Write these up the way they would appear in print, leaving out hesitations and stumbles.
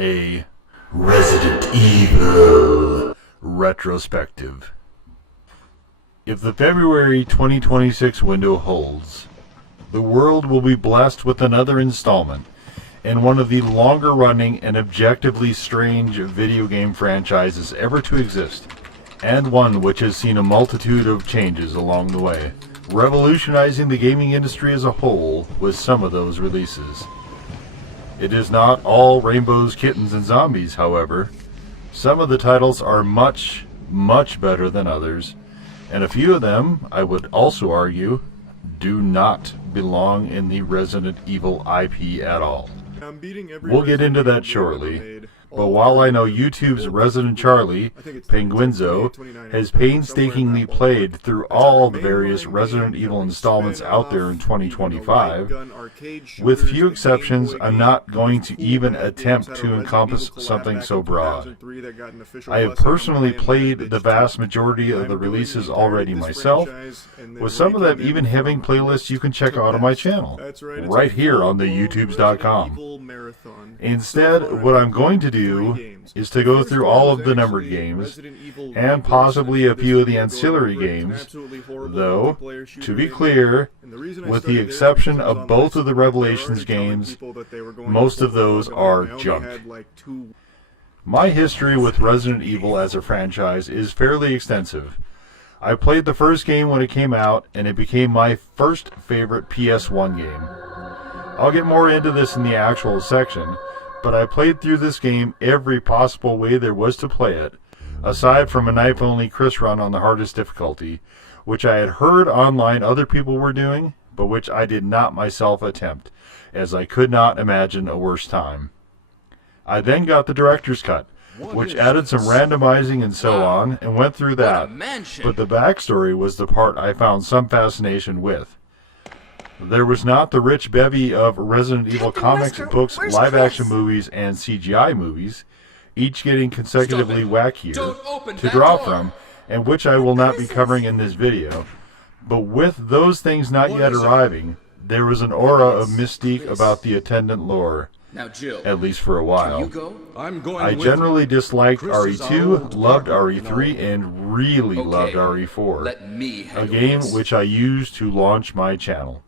a Resident Evil Retrospective. If the February 2026 window holds, the world will be blessed with another installment in one of the longer-running and objectively strange video game franchises ever to exist, and one which has seen a multitude of changes along the way, revolutionizing the gaming industry as a whole with some of those releases. It is not all rainbows, kittens, and zombies, however. Some of the titles are much, much better than others, and a few of them, I would also argue, do not belong in the Resident Evil IP at all. We'll get into that shortly, but while I know YouTube's Resident Charlie, Penguinzo, has painstakingly played through all the various Resident Evil installments out there in 2025, with few exceptions, I'm not going to even attempt to encompass something so broad. I have personally played the vast majority of the releases already myself, with some of them even having playlists you can check out on my channel, right here on the youtubes.com. Instead, what I'm going to do is to go through all of the numbered games, and possibly a few of the ancillary games, though, to be clear, with the exception of both of the Revelations games, most of those are junk. My history with Resident Evil as a franchise is fairly extensive. I played the first game when it came out, and it became my first favorite PS1 game. I'll get more into this in the actual section, but I played through this game every possible way there was to play it, aside from a knife-only Chris run on the hardest difficulty, which I had heard online other people were doing, but which I did not myself attempt, as I could not imagine a worse time. I then got the director's cut, which added some randomizing and so on, and went through that, but the backstory was the part I found some fascination with. There was not the rich bevy of Resident Evil comics, books, live-action movies, and CGI movies, each getting consecutively wackier, to draw from, and which I will not be covering in this video. But with those things not yet arriving, there was an aura of mystique about the attendant lore, at least for a while. I generally disliked RE2, loved RE3, and really loved RE4, a game which I used to launch my channel.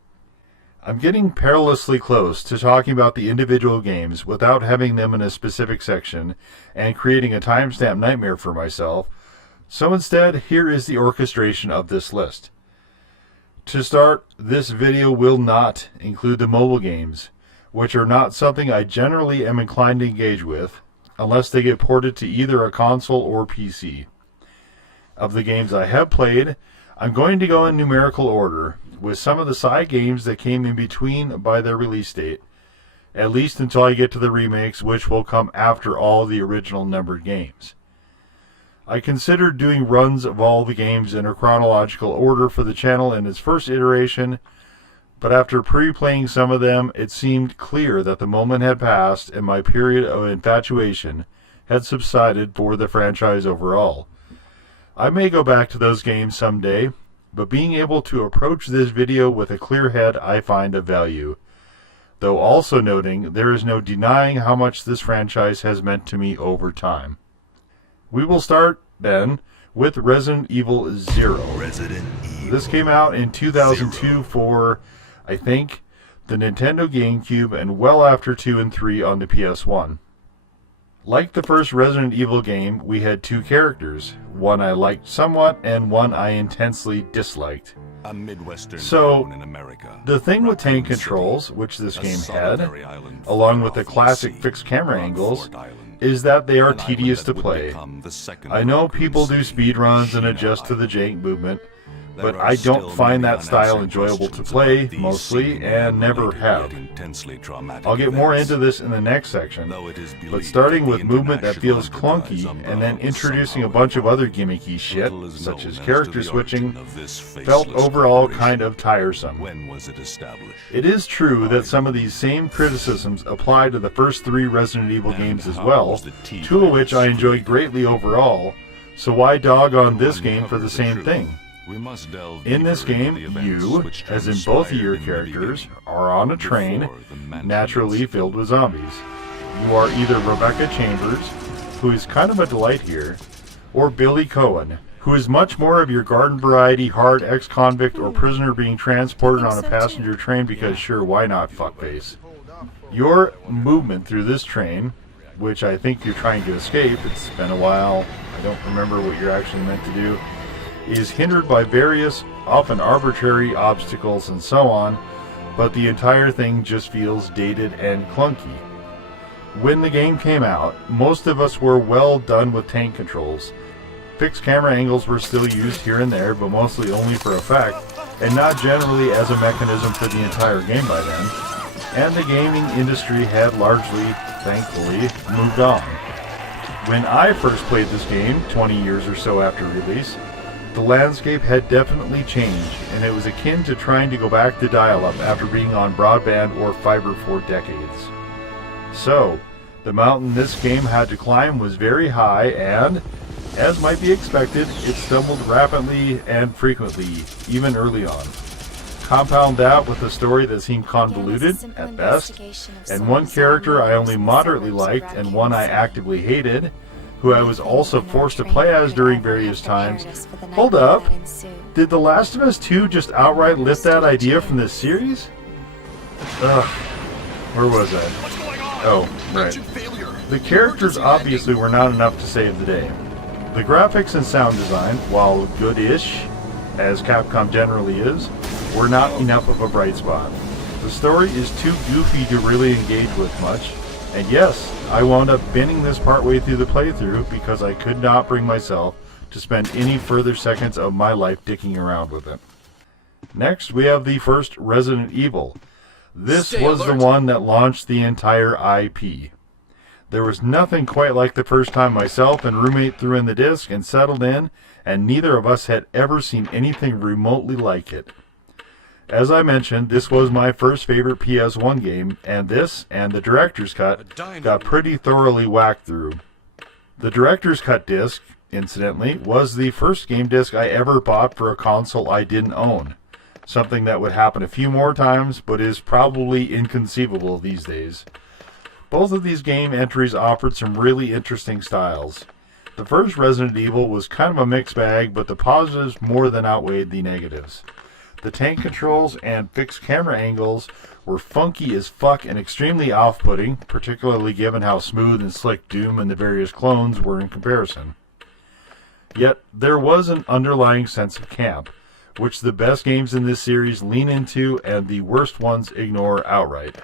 I'm getting perilously close to talking about the individual games without having them in a specific section and creating a timestamp nightmare for myself, so instead, here is the orchestration of this list. To start, this video will not include the mobile games, which are not something I generally am inclined to engage with, unless they get ported to either a console or PC. Of the games I have played, I'm going to go in numerical order, with some of the side games that came in between by their release date, at least until I get to the remakes, which will come after all the original numbered games. I considered doing runs of all the games in a chronological order for the channel in its first iteration, but after pre-playing some of them, it seemed clear that the moment had passed and my period of infatuation had subsided for the franchise overall. I may go back to those games someday, but being able to approach this video with a clear head I find of value, though also noting there is no denying how much this franchise has meant to me over time. We will start, then, with Resident Evil 0. This came out in 2002 for, I think, the Nintendo GameCube and well after 2 and 3 on the PS1. Like the first Resident Evil game, we had two characters, one I liked somewhat and one I intensely disliked. So, the thing with tank controls, which this game had, along with the classic fixed camera angles, is that they are tedious to play. I know people do speedruns and adjust to the jank movement, but I don't find that style enjoyable to play, mostly, and never have. I'll get more into this in the next section, but starting with movement that feels clunky, and then introducing a bunch of other gimmicky shit, such as character switching, felt overall kind of tiresome. It is true that some of these same criticisms apply to the first 3 Resident Evil games as well, 2 of which I enjoyed greatly overall, so why dog on this game for the same thing? In this game, you, as in both of your characters, are on a train, naturally filled with zombies. who are either Rebecca Chambers, who is kind of a delight here, or Billy Cohen, who is much more of your garden variety hard ex-convict or prisoner being transported on a passenger train because sure, why not, fuckface. Your movement through this train, which I think you're trying to escape, it's been a while, I don't remember what you're actually meant to do, is hindered by various, often arbitrary obstacles and so on, but the entire thing just feels dated and clunky. When the game came out, most of us were well done with tank controls. Fixed camera angles were still used here and there, but mostly only for effect, and not generally as a mechanism for the entire game by then. And the gaming industry had largely, thankfully, moved on. When I first played this game, 20 years or so after release, the landscape had definitely changed, and it was akin to trying to go back to dial-up after being on broadband or fiber for decades. So, the mountain this game had to climb was very high, and as might be expected, it stumbled rapidly and frequently, even early on. Compound that with a story that seemed convoluted, at best, and one character I only moderately liked and one I actively hated, who I was also forced to play as during various times. Hold up! Did The Last of Us 2 just outright lift that idea from this series? Ugh. Where was I? Oh, right. The characters obviously were not enough to save the day. The graphics and sound design, while good-ish, as Capcom generally is, were not enough of a bright spot. The story is too goofy to really engage with much, and yes, I wound up binning this partway through the playthrough because I could not bring myself to spend any further seconds of my life dicking around with it. Next, we have the first Resident Evil. This was the one that launched the entire IP. There was nothing quite like the first time myself and roommate threw in the disc and settled in, and neither of us had ever seen anything remotely like it. As I mentioned, this was my first favorite PS1 game, and this, and the Director's Cut, got pretty thoroughly whacked through. The Director's Cut disc, incidentally, was the first game disc I ever bought for a console I didn't own. Something that would happen a few more times, but is probably inconceivable these days. Both of these game entries offered some really interesting styles. The first Resident Evil was kind of a mixed bag, but the positives more than outweighed the negatives. The tank controls and fixed camera angles were funky as fuck and extremely off-putting, particularly given how smooth and slick Doom and the various clones were in comparison. Yet, there was an underlying sense of camp, which the best games in this series lean into and the worst ones ignore outright.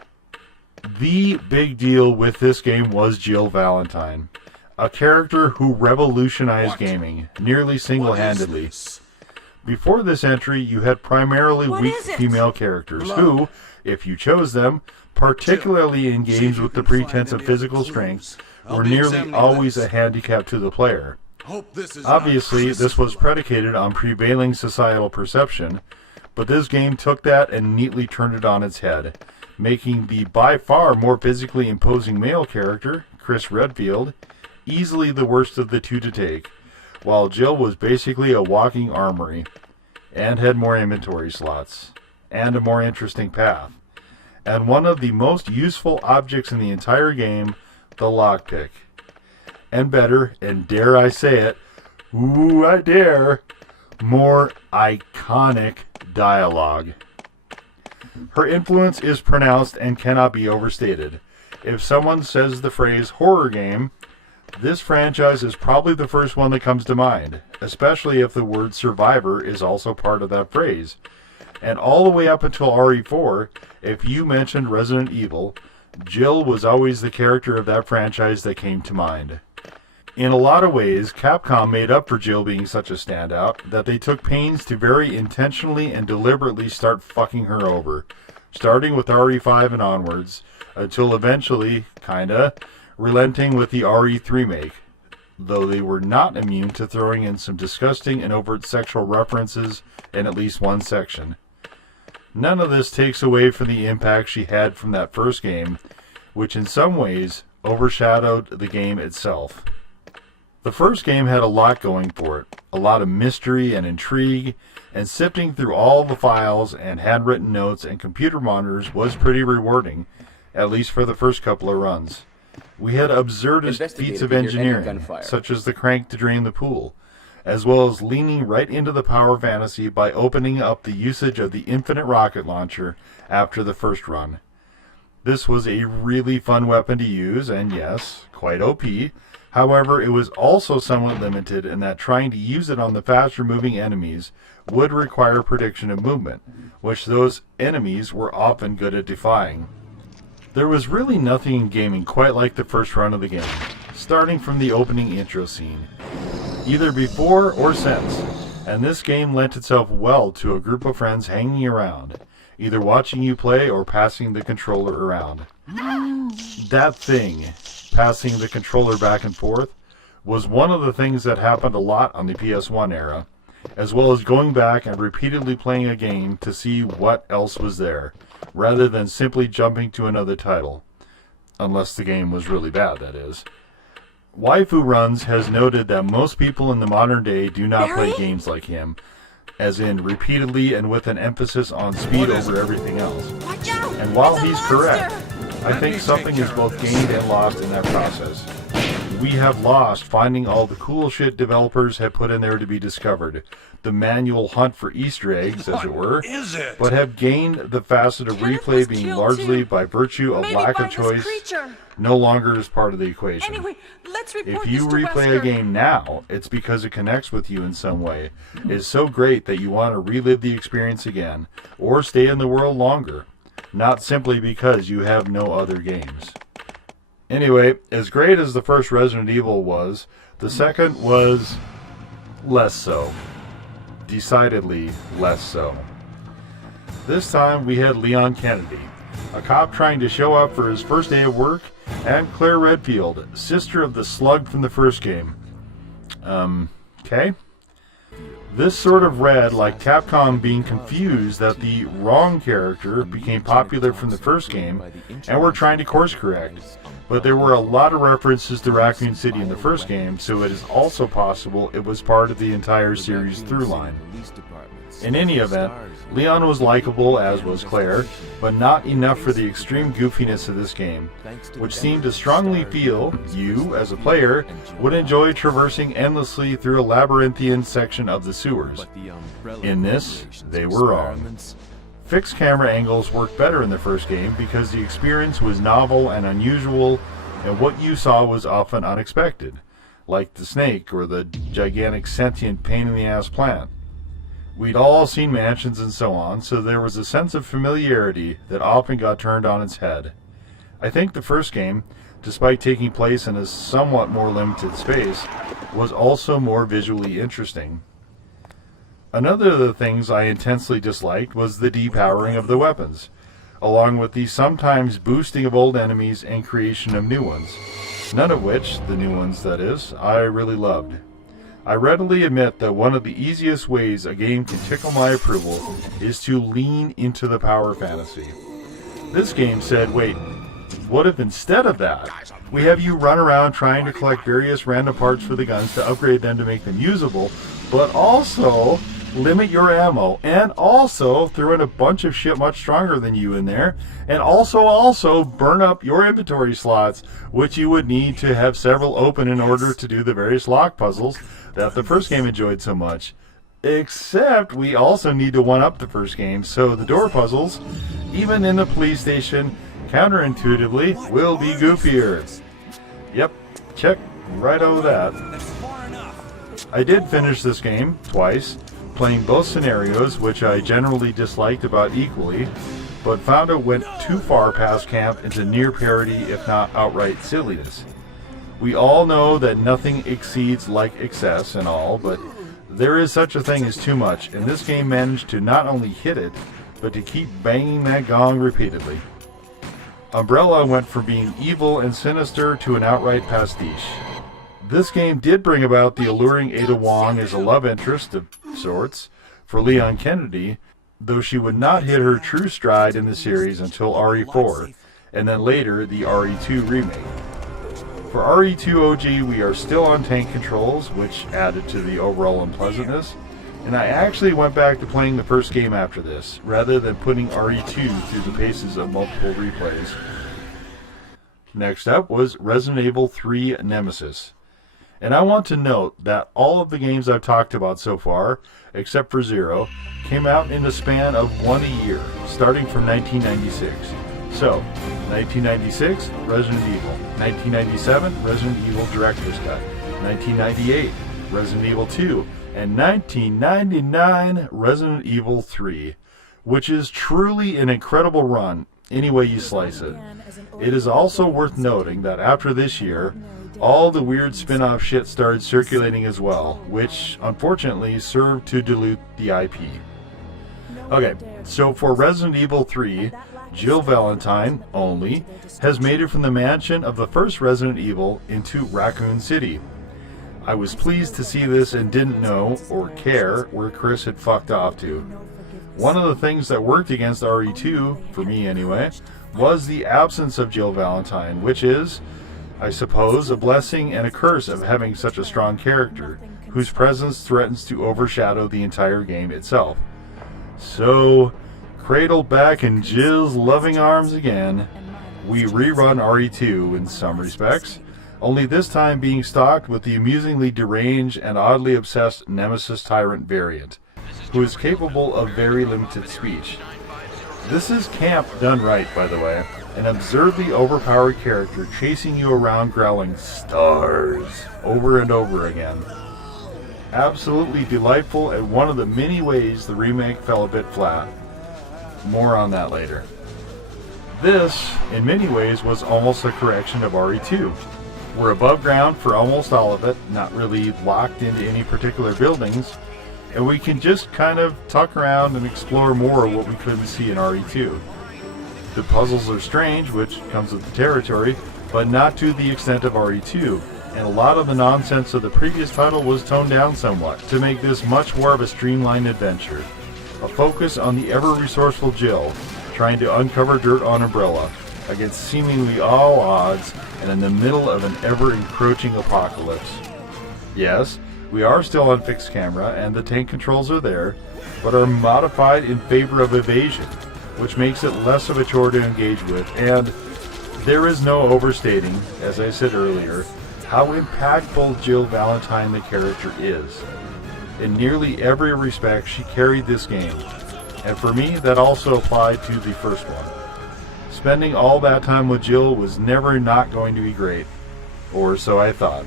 The big deal with this game was Jill Valentine, a character who revolutionized gaming, nearly single-handedly. Before this entry, you had primarily weak female characters who, if you chose them, particularly in games with the pretense of physical strength, were nearly always a handicap to the player. Obviously, this was predicated on prevailing societal perception, but this game took that and neatly turned it on its head, making the by far more physically imposing male character, Chris Redfield, easily the worst of the two to take, while Jill was basically a walking armory, and had more inventory slots, and a more interesting path, and one of the most useful objects in the entire game, the lockpick. And better, and dare I say it, ooh I dare, more iconic dialogue. Her influence is pronounced and cannot be overstated. If someone says the phrase horror game, this franchise is probably the first one that comes to mind, especially if the word survivor is also part of that phrase. And all the way up until RE4, if you mentioned Resident Evil, Jill was always the character of that franchise that came to mind. In a lot of ways, Capcom made up for Jill being such a standout that they took pains to very intentionally and deliberately start fucking her over, starting with RE5 and onwards, until eventually, relenting with the RE3 make, though they were not immune to throwing in some disgusting and overt sexual references in at least one section. None of this takes away from the impact she had from that first game, which in some ways overshadowed the game itself. The first game had a lot going for it, a lot of mystery and intrigue, and sifting through all the files and handwritten notes and computer monitors was pretty rewarding, at least for the first couple of runs. We had absurdist feats of engineering, such as the crank to drain the pool, as well as leaning right into the power fantasy by opening up the usage of the infinite rocket launcher after the first run. This was a really fun weapon to use, and yes, quite OP. However, it was also somewhat limited in that trying to use it on the faster moving enemies would require prediction of movement, which those enemies were often good at defying. There was really nothing in gaming quite like the first run of the game, starting from the opening intro scene, either before or since, and this game lent itself well to a group of friends hanging around, either watching you play or passing the controller around. That thing, passing the controller back and forth, was one of the things that happened a lot on the PS1 era, as well as going back and repeatedly playing a game to see what else was there, rather than simply jumping to another title. Unless the game was really bad, that is. Waifu Runs has noted that most people in the modern day do not play games like him, as in repeatedly and with an emphasis on speed over everything else. And while he's correct, I think something is both gained and lost in that process. We have lost finding all the cool shit developers have put in there to be discovered, the manual hunt for Easter eggs, as it were, but have gained the facet of replay being largely by virtue of lack of choice, no longer is part of the equation. Anyway, let's report If you this to replay a Wesker. game now, it's because it connects with you in some way, is so great that you want to relive the experience again, or stay in the world longer, not simply because you have no other games. Anyway, as great as the first Resident Evil was, the second was less so. Decidedly less so. This time we had Leon Kennedy, a cop trying to show up for his first day of work, and Claire Redfield, sister of the slug from the first game. Okay? This sort of read like Capcom being confused that the wrong character became popular from the first game, and were trying to course correct. But there were a lot of references to Raccoon City in the first game, so it is also possible it was part of the entire series through line. In any event, Leon was likable, as was Claire, but not enough for the extreme goofiness of this game, which seemed to strongly feel you, as a player, would enjoy traversing endlessly through a labyrinthian section of the sewers. In this, they were wrong. Fixed camera angles worked better in the first game because the experience was novel and unusual, and what you saw was often unexpected, like the snake or the gigantic sentient pain-in-the-ass plant. We'd all seen mansions and so on, so there was a sense of familiarity that often got turned on its head. I think the first game, despite taking place in a somewhat more limited space, was also more visually interesting. Another of the things I intensely disliked was the depowering of the weapons, along with the sometimes boosting of old enemies and creation of new ones, none of which, the new ones that is, I really loved. I readily admit that one of the easiest ways a game can tickle my approval is to lean into the power fantasy. This game said, wait, what if instead of that, we have you run around trying to collect various random parts for the guns to upgrade them to make them usable, but also limit your ammo, and also throw in a bunch of shit much stronger than you in there, and also burn up your inventory slots, which you would need to have several open in order to do the various lock puzzles that the first game enjoyed so much. Except we also need to one-up the first game, so the door puzzles, even in the police station, counterintuitively, will be goofier. Yep, check right over that. I did finish this game twice, playing both scenarios, which I generally disliked about equally, but found it went too far past camp into near parody, if not outright silliness. We all know that nothing exceeds like excess and all, but there is such a thing as too much, and this game managed to not only hit it, but to keep banging that gong repeatedly. Umbrella went from being evil and sinister to an outright pastiche. This game did bring about the alluring Ada Wong as a love interest of sorts for Leon Kennedy, though she would not hit her true stride in the series until RE4, and then later the RE2 remake. For RE2 OG, we are still on tank controls, which added to the overall unpleasantness, and I actually went back to playing the first game after this, rather than putting RE2 through the paces of multiple replays. Next up was Resident Evil 3 Nemesis. And I want to note that all of the games I've talked about so far, except for Zero, came out in the span of 1 a year, starting from 1996. So, 1996, Resident Evil. 1997, Resident Evil Director's Cut. 1998, Resident Evil 2. And 1999, Resident Evil 3, which is truly an incredible run, any way you slice it. It is also worth noting that after this year, all the weird spin-off shit started circulating as well, which unfortunately served to dilute the IP. Okay, so for Resident Evil 3, Jill Valentine, only, has made it from the mansion of the first Resident Evil into Raccoon City. I was pleased to see this and didn't know, or care, where Chris had fucked off to. One of the things that worked against RE2, for me anyway, was the absence of Jill Valentine, which is, I suppose, a blessing and a curse of having such a strong character, whose presence threatens to overshadow the entire game itself. So, cradled back in Jill's loving arms again, we rerun RE2 in some respects, only this time being stocked with the amusingly deranged and oddly obsessed Nemesis Tyrant variant, who is capable of very limited speech. This is camp done right, by the way. An absurdly overpowered character chasing you around growling "stars" over and over again. Absolutely delightful and one of the many ways the remake fell a bit flat. More on that later. This, in many ways, was almost a correction of RE2. We're above ground for almost all of it, not really locked into any particular buildings, and we can just kind of tuck around and explore more of what we couldn't see in RE2. The puzzles are strange, which comes with the territory, but not to the extent of RE2, and a lot of the nonsense of the previous title was toned down somewhat to make this much more of a streamlined adventure. A focus on the ever-resourceful Jill, trying to uncover dirt on Umbrella, against seemingly all odds, and in the middle of an ever-encroaching apocalypse. Yes, we are still on fixed camera, and the tank controls are there, but are modified in favor of evasion, which makes it less of a chore to engage with, and there is no overstating, as I said earlier, how impactful Jill Valentine the character is. In nearly every respect, she carried this game, and for me, that also applied to the first one. Spending all that time with Jill was never not going to be great, or so I thought.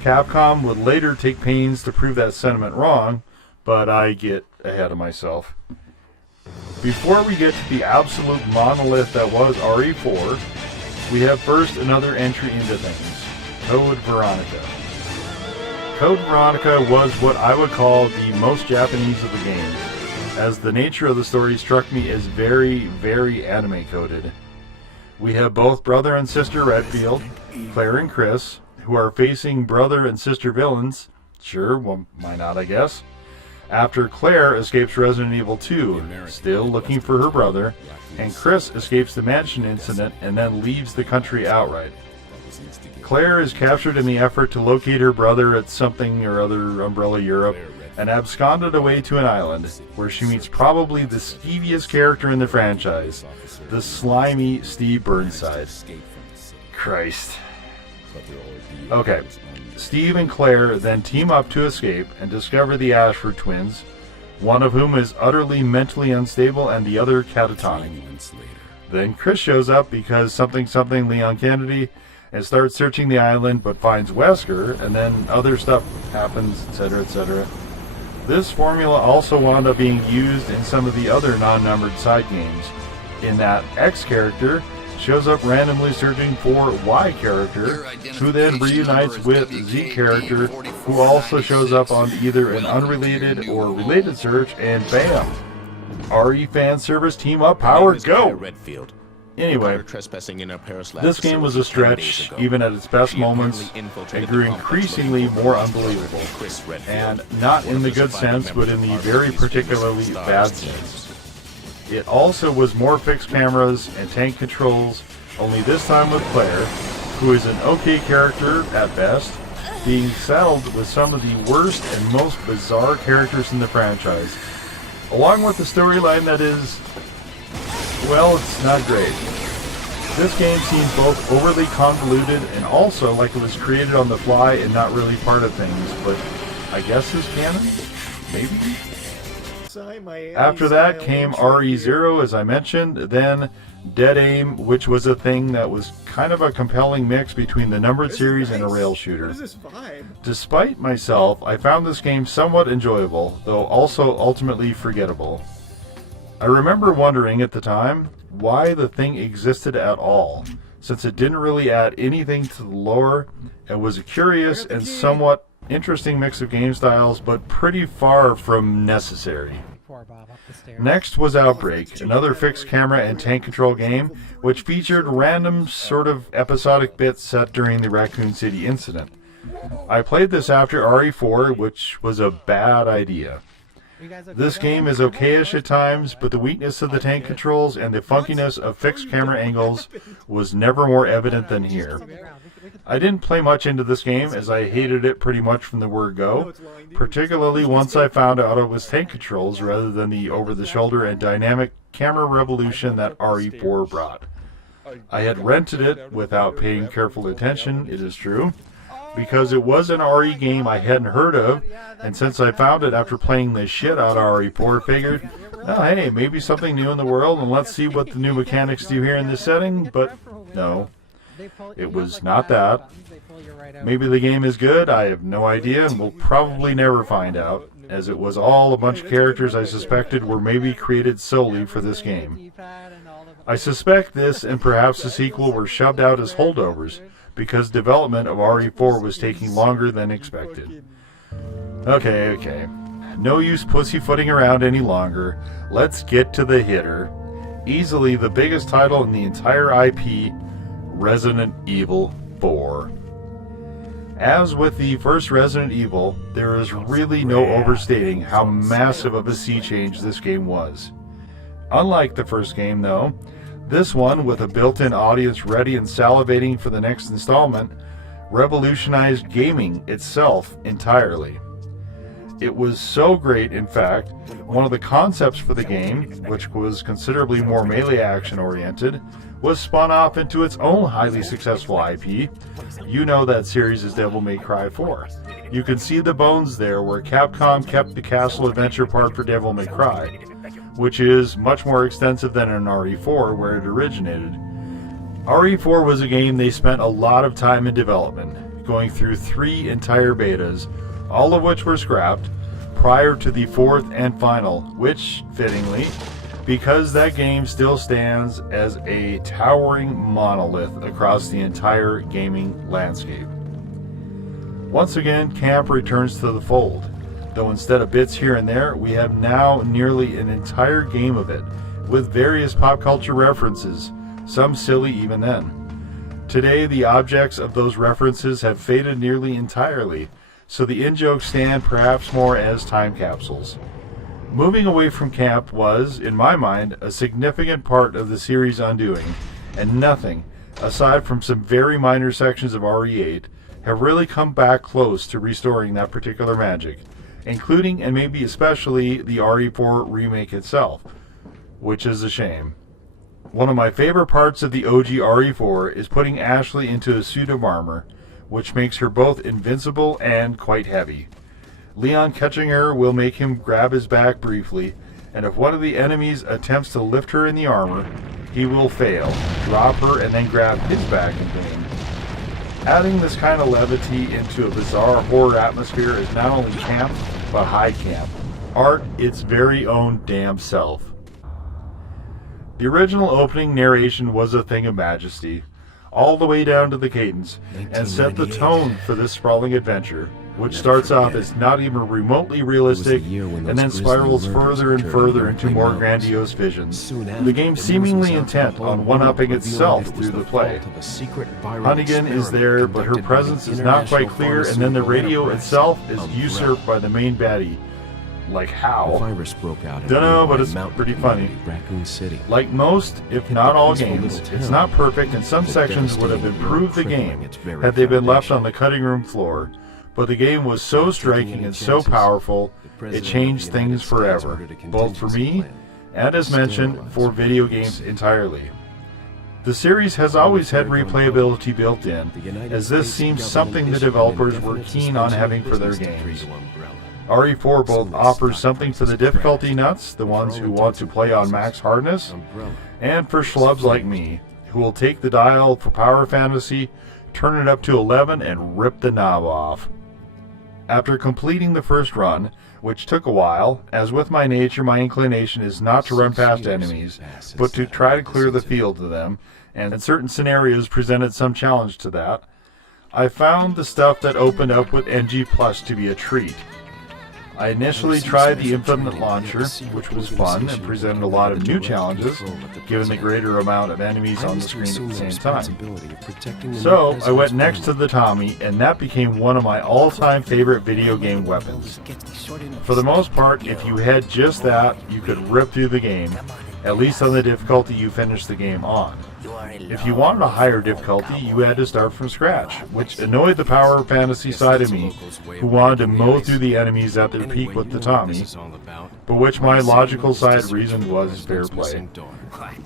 Capcom would later take pains to prove that sentiment wrong, but I get ahead of myself. Before we get to the absolute monolith that was RE4, we have first another entry into things, Code Veronica. Code Veronica was what I would call the most Japanese of the games, as the nature of the story struck me as very, very anime-coded. We have both brother and sister Redfield, Claire and Chris, who are facing brother and sister villains, sure, well, why not, I guess, after Claire escapes Resident Evil 2, still looking for her brother, and Chris escapes the mansion incident and then leaves the country outright. Claire is captured in the effort to locate her brother at something or other Umbrella Europe, and absconded away to an island, where she meets probably the skeeviest character in the franchise, the slimy Steve Burnside. Christ. Okay, Steve and Claire then team up to escape and discover the Ashford twins, one of whom is utterly mentally unstable and the other catatonic. Then Chris shows up because something Leon Kennedy, and starts searching the island but finds Wesker, and then other stuff happens, etc., etc. This formula also wound up being used in some of the other non-numbered side games, in that X character shows up randomly searching for Y character, who then reunites with Z character, who also shows up on either an unrelated or related search, and bam! RE fan service team up power, go! Anyway, this game was a stretch, even at its best moments, and grew increasingly more unbelievable. And not in the good sense, but in the very particularly bad sense. It also was more fixed cameras and tank controls, only this time with Claire, who is an okay character at best, being saddled with some of the worst and most bizarre characters in the franchise, along with the storyline that is, well, it's not great. This game seems both overly convoluted and also like it was created on the fly and not really part of things, but I guess is canon? Maybe? After that came RE0, as I mentioned, then Dead Aim, which was a thing that was kind of a compelling mix between the numbered series and a rail shooter. Despite myself, I found this game somewhat enjoyable, though also ultimately forgettable. I remember wondering at the time why the thing existed at all, since it didn't really add anything to the lore and was a curious and somewhat interesting mix of game styles, but pretty far from necessary. Next was Outbreak, another fixed camera and tank control game, which featured random sort of episodic bits set during the Raccoon City incident. I played this after RE4, which was a bad idea. This game is okayish at times, but the weakness of the tank controls and the funkiness of fixed camera angles was never more evident than here. I didn't play much into this game, as I hated it pretty much from the word go, particularly once I found out it was tank controls rather than the over-the-shoulder and dynamic camera revolution that RE4 brought. I had rented it without paying careful attention, it is true, because it was an RE game I hadn't heard of, and since I found it after playing the shit out of RE4, figured, oh hey, maybe something new in the world, and let's see what the new mechanics do here in this setting, but no. It was not that. Maybe the game is good, I have no idea, and will probably never find out, as it was all a bunch of characters I suspected were maybe created solely for this game. I suspect this and perhaps the sequel were shoved out as holdovers, because development of RE4 was taking longer than expected. Okay. No use pussyfooting around any longer. Let's get to the hitter. Easily the biggest title in the entire IP, Resident Evil 4. As with the first Resident Evil, there is really no overstating how massive of a sea change this game was. Unlike the first game, though, this one, with a built-in audience ready and salivating for the next installment, revolutionized gaming itself entirely. It was so great, in fact, one of the concepts for the game, which was considerably more melee action-oriented, was spun off into its own highly successful IP. You know that series is Devil May Cry 4. You can see the bones there where Capcom kept the castle adventure part for Devil May Cry, which is much more extensive than in RE4 where it originated. RE4 was a game they spent a lot of time in development, going through 3 entire betas, all of which were scrapped, prior to the 4th and final, which, fittingly, because that game still stands as a towering monolith across the entire gaming landscape. Once again, camp returns to the fold, though instead of bits here and there, we have now nearly an entire game of it, with various pop culture references, some silly even then. Today, the objects of those references have faded nearly entirely, so the in-jokes stand perhaps more as time capsules. Moving away from camp was, in my mind, a significant part of the series' undoing, and nothing, aside from some very minor sections of RE8, have really come back close to restoring that particular magic, including and maybe especially the RE4 remake itself, which is a shame. One of my favorite parts of the OG RE4 is putting Ashley into a suit of armor, which makes her both invincible and quite heavy. Leon catching her will make him grab his back briefly, and if one of the enemies attempts to lift her in the armor, he will fail, drop her, and then grab his back in vain. Adding this kind of levity into a bizarre horror atmosphere is not only camp, but high camp. Art its very own damn self. The original opening narration was a thing of majesty, all the way down to the cadence, and set the tone for this sprawling adventure, which starts off as not even remotely realistic and then spirals further and further into more grandiose visions. The game seemingly intent on one-upping itself through the play. Hunnigan is there, but her presence is not quite clear, and then the radio itself is usurped by the main baddie. Like how? Dunno, but it's pretty funny. Like most, if not all games, it's not perfect, and some sections would have improved the game had they been left on the cutting room floor. But the game was so striking and so powerful, it changed things forever, both for me and, as mentioned, for video games entirely. The series has always had replayability built in, as this seems something the developers were keen on having for their games. RE4 both offers something for the difficulty nuts, the ones who want to play on max hardness, and for schlubs like me, who will take the dial for power fantasy, turn it up to 11, and rip the knob off. After completing the first run, which took a while, as with my nature my inclination is not to run past enemies, but to try to clear the field of them, and certain scenarios presented some challenge to that, I found the stuff that opened up with NG Plus to be a treat. I initially tried the Infinite Launcher, which was fun and presented a lot of new challenges, given the greater amount of enemies on the screen at the same time. So, I went next to the Tommy, and that became one of my all-time favorite video game weapons. For the most part, if you had just that, you could rip through the game, at least on the difficulty you finished the game on. If you wanted a higher difficulty, you had to start from scratch, which annoyed the power fantasy side of me, who wanted to mow through the enemies at their peak with the Tommy, but which my logical side reasoned was fair play.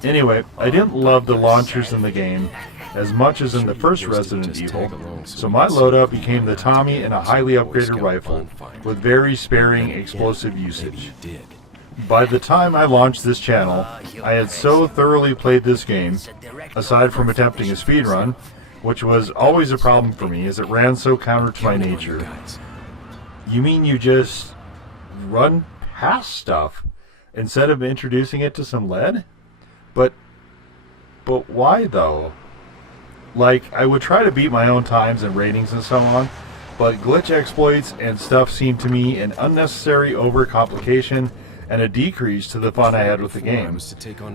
Anyway, I didn't love the launchers in the game as much as in the first Resident Evil, so my loadout became the Tommy and a highly upgraded rifle, with very sparing explosive usage. By the time I launched this channel, I had so thoroughly played this game, aside from attempting a speedrun, which was always a problem for me as it ran so counter to my nature. You mean you just run past stuff instead of introducing it to some lead? But why though? Like, I would try to beat my own times and ratings and so on, but glitch exploits and stuff seemed to me an unnecessary overcomplication and a decrease to the fun I had with the game.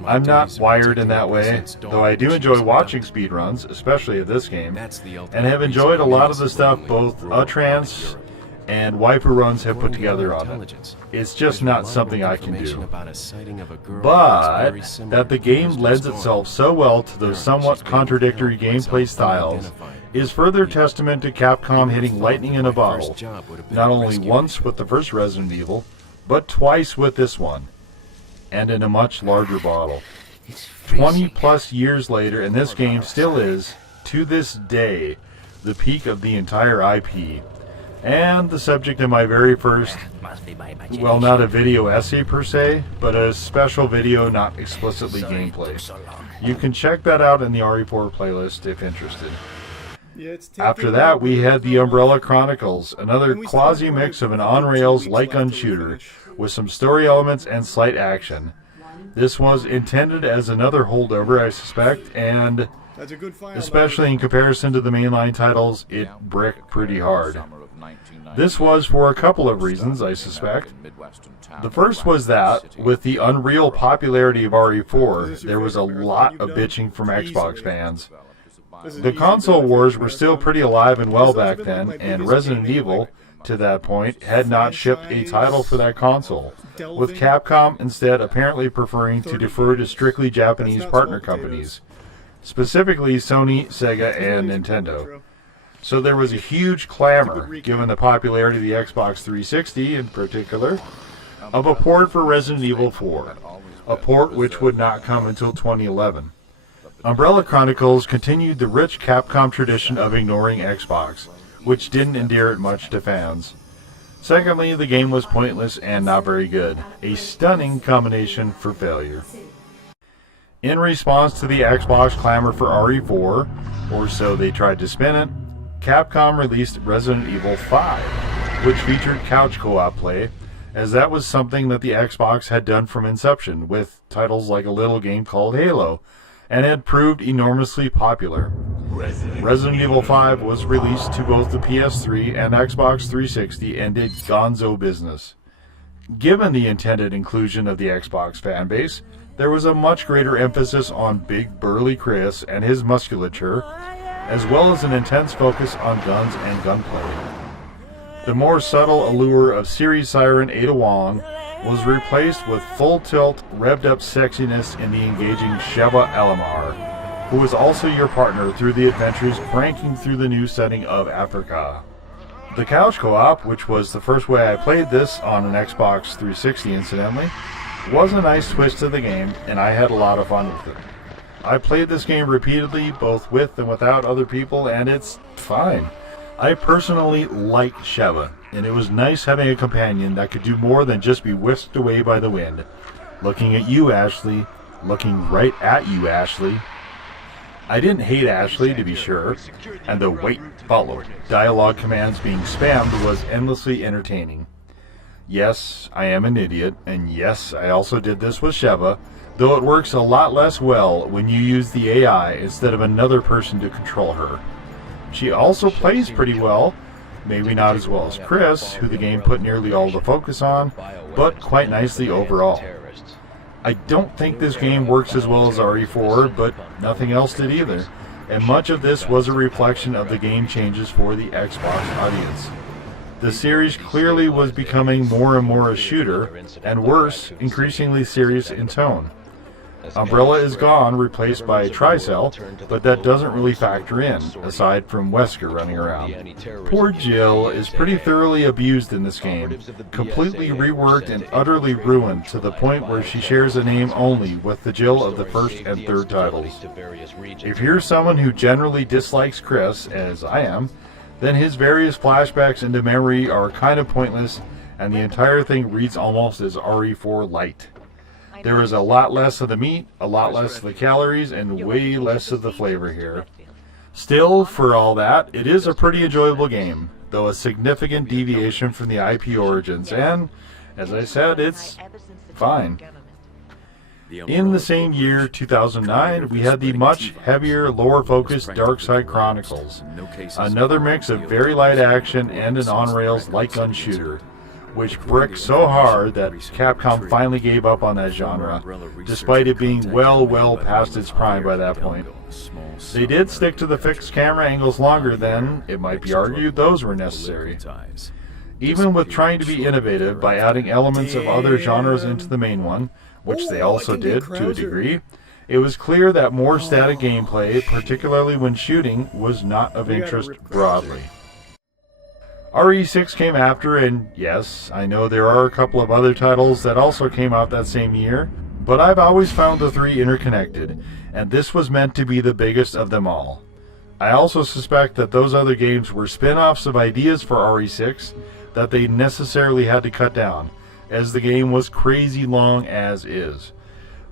I'm not wired in that way, though I do enjoy watching speedruns, especially of this game, and have enjoyed a lot of the stuff both Utrans and Wiper runs have put together on it. It's just not something I can do. But that the game lends itself so well to those somewhat contradictory gameplay styles is further testament to Capcom hitting lightning in a bottle, not only once with the first Resident Evil, but twice with this one, and in a much larger bottle. 20 plus years later, and this game still is, to this day, the peak of the entire IP, and the subject of my very first, well, not a video essay per se, but a special video not explicitly gameplay. You can check that out in the RE4 playlist if interested. After that, we had the Umbrella Chronicles, another quasi-mix of an on-rails light gun shooter with some story elements and slight action. This was intended as another holdover, I suspect, and especially in comparison to the mainline titles, it bricked pretty hard. This was for a couple of reasons, I suspect. The first was that, with the unreal popularity of RE4, there was a lot of bitching from Xbox fans. The console wars were still pretty alive and well back then, and Resident Evil, to that point, had not shipped a title for that console, with Capcom instead apparently preferring to defer to strictly Japanese partner companies, specifically Sony, Sega, and Nintendo. So there was a huge clamor, given the popularity of the Xbox 360 in particular, of a port for Resident Evil 4, a port which would not come until 2011. Umbrella Chronicles continued the rich Capcom tradition of ignoring Xbox, which didn't endear it much to fans. Secondly, the game was pointless and not very good, a stunning combination for failure. In response to the Xbox clamor for RE4, or so they tried to spin it, Capcom released Resident Evil 5, which featured couch co-op play, as that was something that the Xbox had done from inception, with titles like a little game called Halo, and had proved enormously popular. Resident Evil 5 was released to both the PS3 and Xbox 360 and did gonzo business. Given the intended inclusion of the Xbox fanbase, there was a much greater emphasis on Big Burly Chris and his musculature, as well as an intense focus on guns and gunplay. The more subtle allure of series siren Ada Wong was replaced with full-tilt, revved-up sexiness in the engaging Sheva Elamar, who was also your partner through the adventures cranking through the new setting of Africa. The couch co-op, which was the first way I played this on an Xbox 360 incidentally, was a nice twist to the game, and I had a lot of fun with it. I played this game repeatedly, both with and without other people, and it's fine. I personally like Sheva, and it was nice having a companion that could do more than just be whisked away by the wind. Looking at you, Ashley. Looking right at you, Ashley. I didn't hate Ashley, to be sure, and the wait, follow, dialogue commands being spammed was endlessly entertaining. Yes, I am an idiot, and yes, I also did this with Sheva, though it works a lot less well when you use the AI instead of another person to control her. She also plays pretty well, maybe not as well as Chris, who the game put nearly all the focus on, but quite nicely overall. I don't think this game works as well as RE4, but nothing else did either, and much of this was a reflection of the game changes for the Xbox audience. The series clearly was becoming more and more a shooter, and worse, increasingly serious in tone. Umbrella is gone, replaced by Tricell, but that doesn't really factor in, aside from Wesker running around. Poor Jill is pretty thoroughly abused in this game, completely reworked and utterly ruined to the point where she shares a name only with the Jill of the first and third titles. If you're someone who generally dislikes Chris, as I am, then his various flashbacks into memory are kind of pointless, and the entire thing reads almost as RE4 light. There is a lot less of the meat, a lot less of the calories, and way less of the flavor here. Still, for all that, it is a pretty enjoyable game, though a significant deviation from the IP origins, and, as I said, it's fine. In the same year, 2009, we had the much heavier, lore-focused Darkside Chronicles, another mix of very light action and an on-rails light gun shooter, which bricked so hard that Capcom finally gave up on that genre, despite it being well past its prime by that point. They did stick to the fixed camera angles longer than, it might be argued, those were necessary. Even with trying to be innovative by adding elements of other genres into the main one, which they also did to a degree, it was clear that more static gameplay, particularly when shooting, was not of interest broadly. RE6 came after, and yes, I know there are a couple of other titles that also came out that same year, but I've always found the three interconnected, and this was meant to be the biggest of them all. I also suspect that those other games were spin-offs of ideas for RE6 that they necessarily had to cut down, as the game was crazy long as is.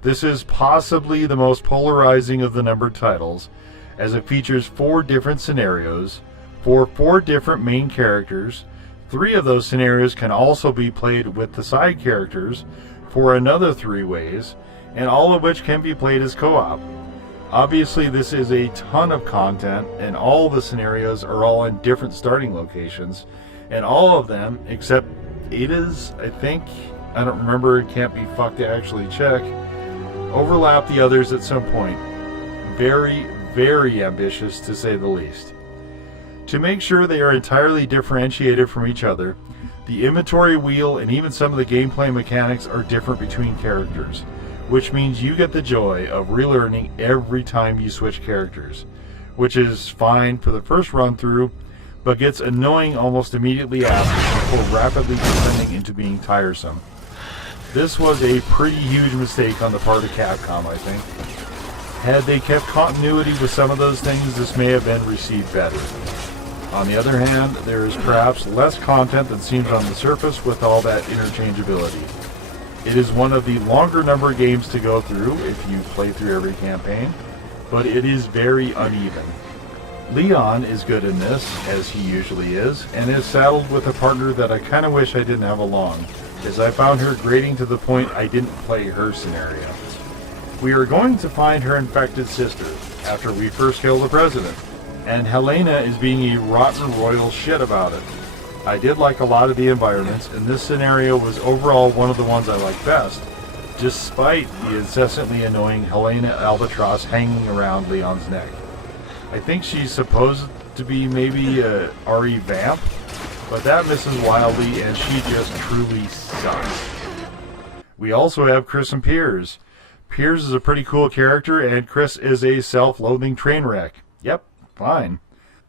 This is possibly the most polarizing of the numbered titles, as it features 4 different scenarios, for 4 different main characters. 3 of those scenarios can also be played with the side characters for another 3 ways, and all of which can be played as co-op. Obviously this is a ton of content, and all the scenarios are all in different starting locations, and all of them, except Ada's, I think, I don't remember, it can't be fucked to actually check, overlap the others at some point. Very ambitious, to say the least. To make sure they are entirely differentiated from each other, the inventory wheel and even some of the gameplay mechanics are different between characters, which means you get the joy of relearning every time you switch characters, which is fine for the first run through, but gets annoying almost immediately after before rapidly descending into being tiresome. This was a pretty huge mistake on the part of Capcom, I think. Had they kept continuity with some of those things, this may have been received better. On the other hand, there is perhaps less content than seems on the surface with all that interchangeability. It is one of the longer number of games to go through if you play through every campaign, but it is very uneven. Leon is good in this, as he usually is, and is saddled with a partner that I kinda wish I didn't have along, as I found her grating to the point I didn't play her scenario. We are going to find her infected sister, after we first kill the president, and Helena is being a rotten royal shit about it. I did like a lot of the environments, and this scenario was overall one of the ones I liked best, despite the incessantly annoying Helena Albatross hanging around Leon's neck. I think she's supposed to be maybe a RE vamp, but that misses wildly, and she just truly sucks. We also have Chris and Piers. Piers is a pretty cool character, and Chris is a self-loathing train wreck. Yep, fine.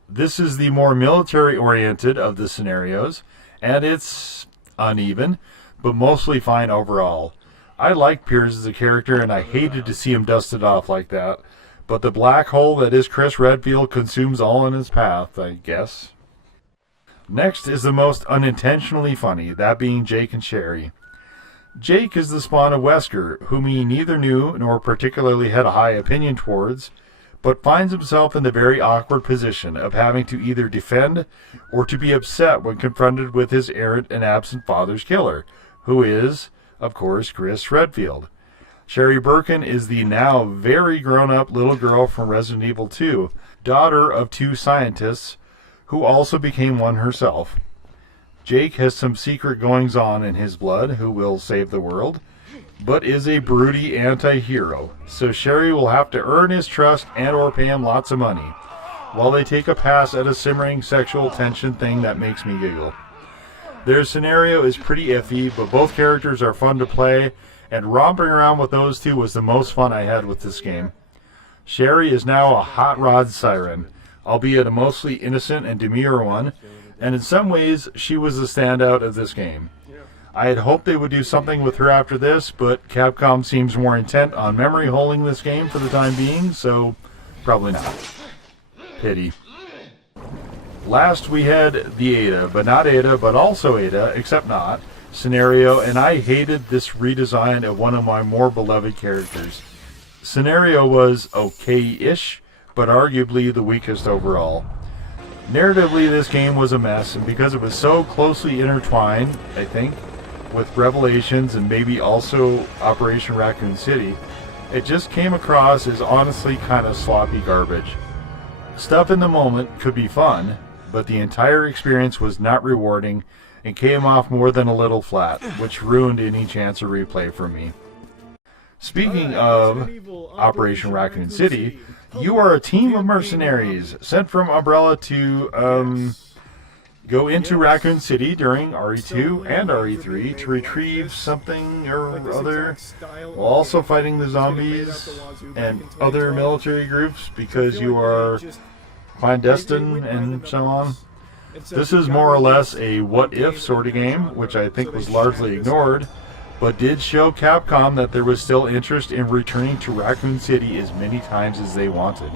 This is the more military-oriented of the scenarios, and it's uneven, but mostly fine overall. I like Piers as a character, and I hated to see him dusted off like that. But the black hole that is Chris Redfield consumes all in its path, I guess. Next is the most unintentionally funny, that being Jake and Sherry. Jake is the spawn of Wesker, whom he neither knew nor particularly had a high opinion towards, but finds himself in the very awkward position of having to either defend or to be upset when confronted with his errant and absent father's killer, who is, of course, Chris Redfield. Sherry Birkin is the now very grown-up little girl from Resident Evil 2, daughter of two scientists, who also became one herself. Jake has some secret goings-on in his blood, who will save the world, but is a broody anti-hero, so Sherry will have to earn his trust and or pay him lots of money, while they take a pass at a simmering sexual tension thing that makes me giggle. Their scenario is pretty iffy, but both characters are fun to play, and romping around with those two was the most fun I had with this game. Sherry is now a hot rod siren, albeit a mostly innocent and demure one, and in some ways she was the standout of this game. I had hoped they would do something with her after this, but Capcom seems more intent on memory holding this game for the time being, so probably not. Pity. Last we had the Ada, but not Ada, but also Ada, except not, scenario, and I hated this redesign of one of my more beloved characters. Scenario was okay-ish, but arguably the weakest overall. Narratively, this game was a mess, and because it was so closely intertwined, I think, with Revelations and maybe also Operation Raccoon City, it just came across as honestly kind of sloppy garbage. Stuff in the moment could be fun, but the entire experience was not rewarding and came off more than a little flat, which ruined any chance of replay for me. Speaking of Operation Raccoon City, you are a team of mercenaries sent from Umbrella to go into Raccoon City during RE2 and RE3 to retrieve something or other, while also fighting the zombies and other military groups because you are clandestine and so on. This is more or less a what-if sort of game, which I think was largely ignored, but did show Capcom that there was still interest in returning to Raccoon City as many times as they wanted.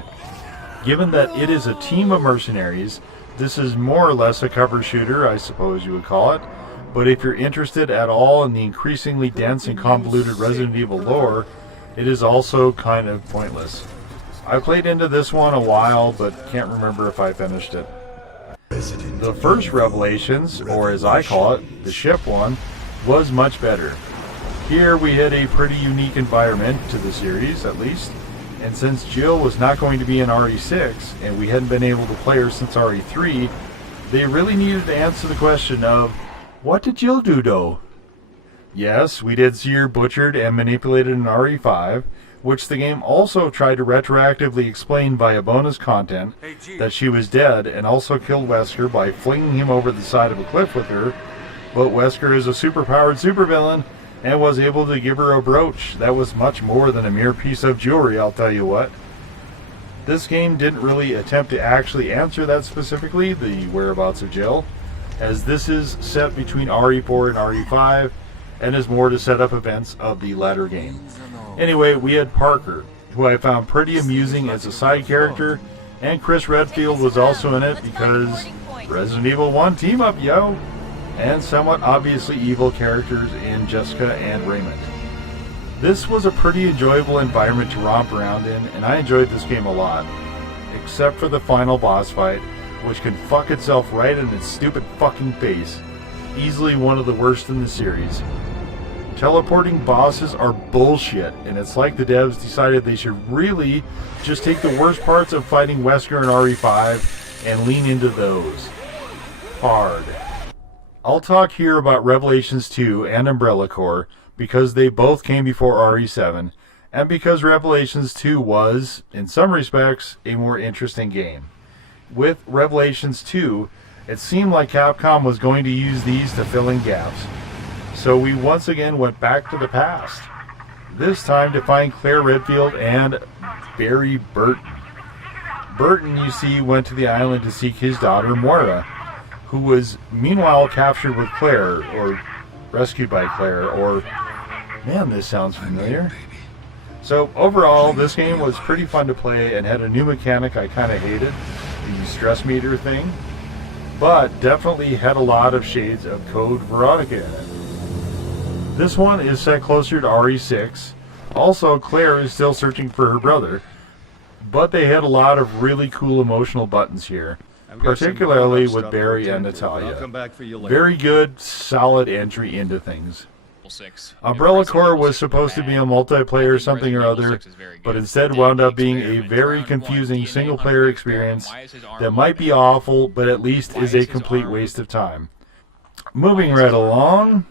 Given that it is a team of mercenaries, this is more or less a cover shooter, I suppose you would call it, but if you're interested at all in the increasingly dense and convoluted Resident Evil lore, it is also kind of pointless. I played into this one a while, but can't remember if I finished it. The first Revelations, or as I call it, the ship one, was much better. Here we had a pretty unique environment to the series, at least, and since Jill was not going to be in RE6, and we hadn't been able to play her since RE3, they really needed to answer the question of, what did Jill do, though? Yes, we did see her butchered and manipulated in RE5, which the game also tried to retroactively explain via bonus content that she was dead, and also killed Wesker by flinging him over the side of a cliff with her, but Wesker is a superpowered supervillain, and was able to give her a brooch that was much more than a mere piece of jewelry, I'll tell you what. This game didn't really attempt to actually answer that specifically, the whereabouts of Jill, as this is set between RE4 and RE5, and is more to set up events of the latter game. Anyway, we had Parker, who I found pretty amusing as a side character, and Chris Redfield was also in it because Resident Evil 1 team up, yo! And somewhat obviously evil characters in Jessica and Raymond. This was a pretty enjoyable environment to romp around in, and I enjoyed this game a lot, except for the final boss fight, which can fuck itself right in its stupid fucking face. Easily one of the worst in the series. Teleporting bosses are bullshit, and it's like the devs decided they should really just take the worst parts of fighting Wesker and RE5 and lean into those. Hard. I'll talk here about Revelations 2 and Umbrella Corps because they both came before RE7, and because Revelations 2 was, in some respects, a more interesting game. With Revelations 2, it seemed like Capcom was going to use these to fill in gaps. So we once again went back to the past. This time to find Claire Redfield and Barry Burton. Burton, you see, went to the island to seek his daughter, Moira, who was meanwhile captured with Claire, or rescued by Claire, or Man, this sounds familiar. So overall, this game was pretty fun to play and had a new mechanic I kind of hated, the stress meter thing, but definitely had a lot of shades of Code Veronica in it. This one is set closer to RE6. Also, Claire is still searching for her brother, but they had a lot of really cool emotional buttons here, particularly with Barry and Natalia. Very good, solid entry into things. Umbrella Core was supposed to be a multiplayer something or other, but instead wound up being a very confusing single-player experience that might be awful, but at least is a complete waste of time. Moving right along,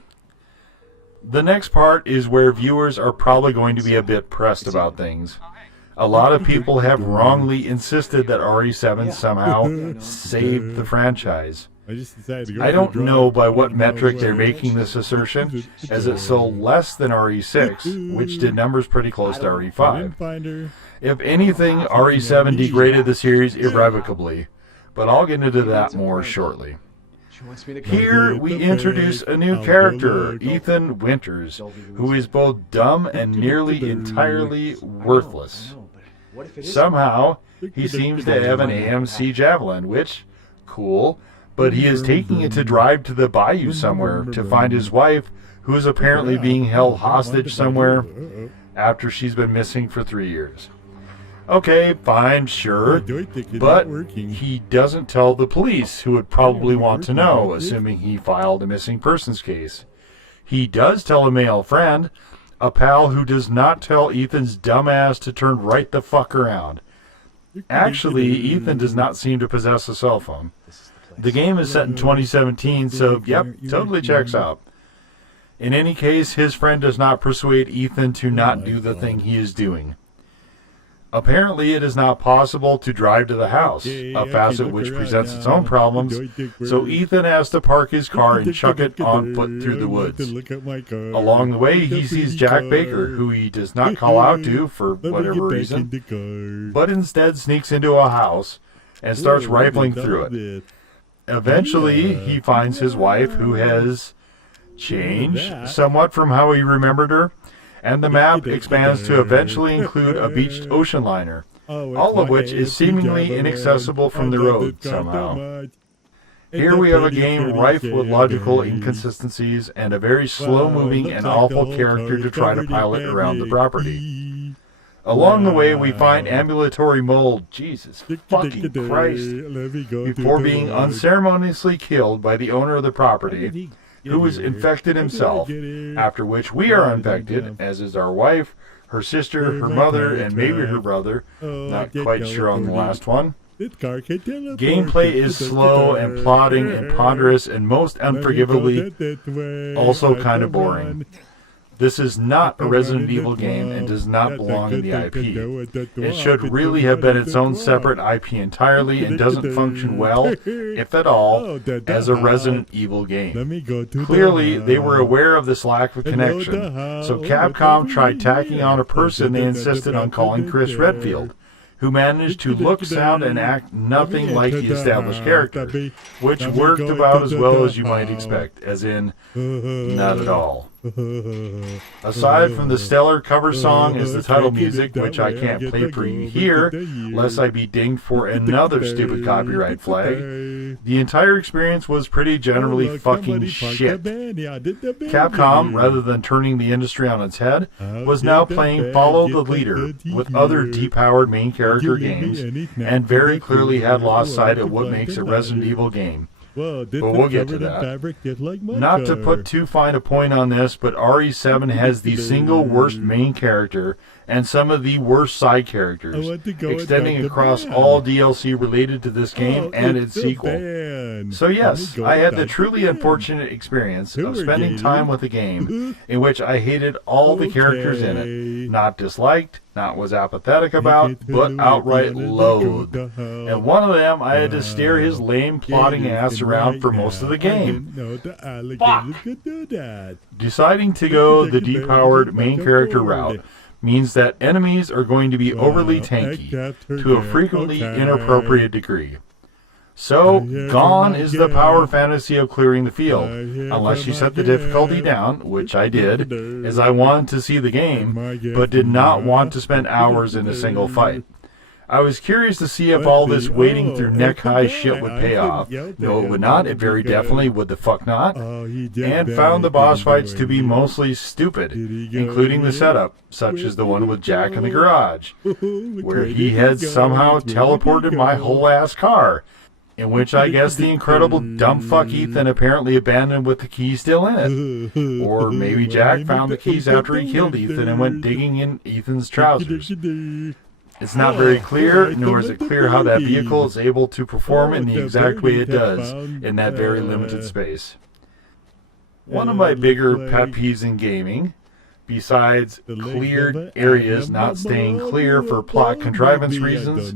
the next part is where viewers are probably going to be a bit pressed about things. A lot of people have wrongly insisted that RE7 somehow saved the franchise. I don't know by what metric they're making this assertion, as it sold less than RE6, which did numbers pretty close to RE5. If anything, RE7 degraded the series irrevocably, but I'll get into that more shortly. Here we introduce a new character, Ethan Winters, who is both dumb and nearly entirely worthless. Somehow, he seems to have an AMC Javelin, which, cool, but he is taking it to drive to the bayou somewhere to find his wife, who is apparently being held hostage somewhere after she's been missing for 3 years. Okay, fine, sure, but he doesn't tell the police, who would probably want to know, assuming he filed a missing persons case. He does tell a male friend, a pal who does not tell Ethan's dumbass to turn right the fuck around. Actually, Ethan does not seem to possess a cell phone. The game is set in 2017, so yep, totally checks out. In any case, his friend does not persuade Ethan to not do the thing he is doing. Apparently, it is not possible to drive to the house, a facet which presents its own problems, so Ethan has to park his car and chuck it on foot through the woods. Along the way, he sees Jack Baker, who he does not call out to for whatever reason, but instead sneaks into a house and starts rifling through it. Eventually, he finds his wife, who has changed somewhat from how he remembered her, and the map expands to eventually include a beached ocean liner, all of which is seemingly inaccessible from the road somehow. Here we have a game rife with logical inconsistencies and a very slow-moving and awful character to try to pilot around the property. Along the way, we find ambulatory mold, Jesus fucking Christ, before being unceremoniously killed by the owner of the property, who is infected himself, after which we are infected, as is our wife, her sister, her mother, and maybe her brother, not quite sure on the last one. Gameplay is slow and plodding and ponderous and most unforgivably also kind of boring. This is not a Resident Evil game and does not belong in the IP. It should really have been its own separate IP entirely and doesn't function well, if at all, as a Resident Evil game. Clearly, they were aware of this lack of connection, so Capcom tried tacking on a person they insisted on calling Chris Redfield, who managed to look, sound, and act nothing like the established character, which worked about as well as you might expect, as in, not at all. Aside from the stellar cover song as the title music, which I can't play for you here, lest I be dinged for another stupid copyright flag, the entire experience was pretty generally fucking shit. Capcom, rather than turning the industry on its head, was now playing Follow the Leader with other depowered main character games, and very clearly had lost sight of what makes a Resident Evil game. But we'll get to that. Not to put too fine a point on this, but RE7 has the single worst main character and some of the worst side characters, extending across all DLC related to this game and its sequel. So yes, I had the truly unfortunate experience of spending time with a game in which I hated all the characters in it, not disliked, not was apathetic about, but outright loathed. And one of them, I had to steer his lame plotting ass around for most of the game. Fuck! Deciding to go the depowered main character route means that enemies are going to be overly tanky to a frequently inappropriate degree. So, gone is the power fantasy of clearing the field, unless you set the difficulty down, which I did, as I wanted to see the game, but did not want to spend hours in a single fight. I was curious to see if all this wading through neck-high shit would pay off. No, it would not. It very definitely would the fuck not. And found the boss fights to be mostly stupid, including the setup, such as the one with Jack in the garage, where he had somehow teleported my whole ass car, in which I guess the incredible dumb fuck Ethan apparently abandoned with the key still in it. Or maybe Jack found the keys after he killed Ethan and went digging in Ethan's trousers. It's not very clear, nor is it clear how that vehicle is able to perform in the exact way it does in that very limited space. One of my bigger pet peeves in gaming, besides cleared areas not staying clear for plot contrivance reasons,